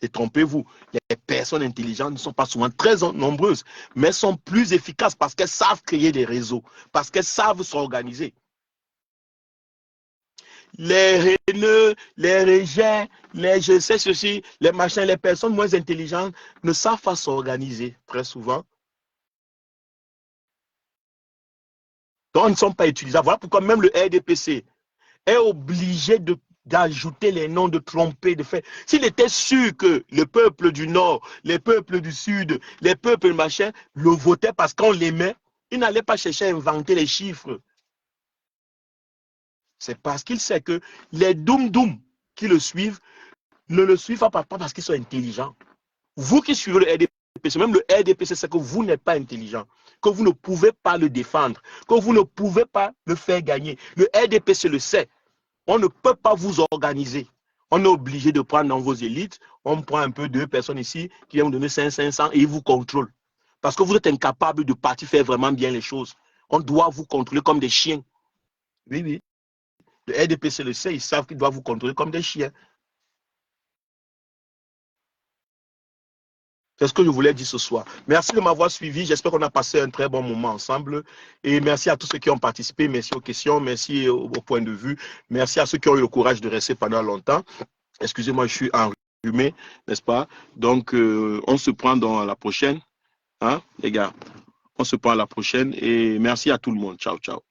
Et trompez-vous, les personnes intelligentes ne sont pas souvent très nombreuses, mais sont plus efficaces parce qu'elles savent créer des réseaux, parce qu'elles savent s'organiser. Les haineux, les rejets, les je sais ceci, les machins, les personnes moins intelligentes ne savent pas s'organiser très souvent. Donc, ils ne sont pas utilisables. Voilà pourquoi même le RDPC est obligé d'ajouter les noms, de tromper, de faire. S'il était sûr que le peuple du Nord, les peuples du Sud, les peuples machin, le votaient parce qu'on l'aimait, il n'allait pas chercher à inventer les chiffres. C'est parce qu'il sait que les doum-doum qui le suivent ne le suivent pas parce qu'ils sont intelligents. Vous qui suivez le RDPC, même le RDPC, c'est que vous n'êtes pas intelligent, que vous ne pouvez pas le défendre, que vous ne pouvez pas le faire gagner. Le RDPC le sait. On ne peut pas vous organiser. On est obligé de prendre dans vos élites, on prend un peu 2 personnes ici qui viennent vous donner 500 et ils vous contrôlent. Parce que vous êtes incapable de partir faire vraiment bien les choses. On doit vous contrôler comme des chiens. Oui, oui. Le RDPC le sait, ils savent qu'ils doivent vous contrôler comme des chiens. C'est ce que je voulais dire ce soir. Merci de m'avoir suivi. J'espère qu'on a passé un très bon moment ensemble. Et merci à tous ceux qui ont participé. Merci aux questions. Merci au point de vue. Merci à ceux qui ont eu le courage de rester pendant longtemps. Excusez-moi, je suis enrhumé, n'est-ce pas? Donc, on se prend dans la prochaine. Hein, les gars? On se prend à la prochaine. Et merci à tout le monde. Ciao, ciao.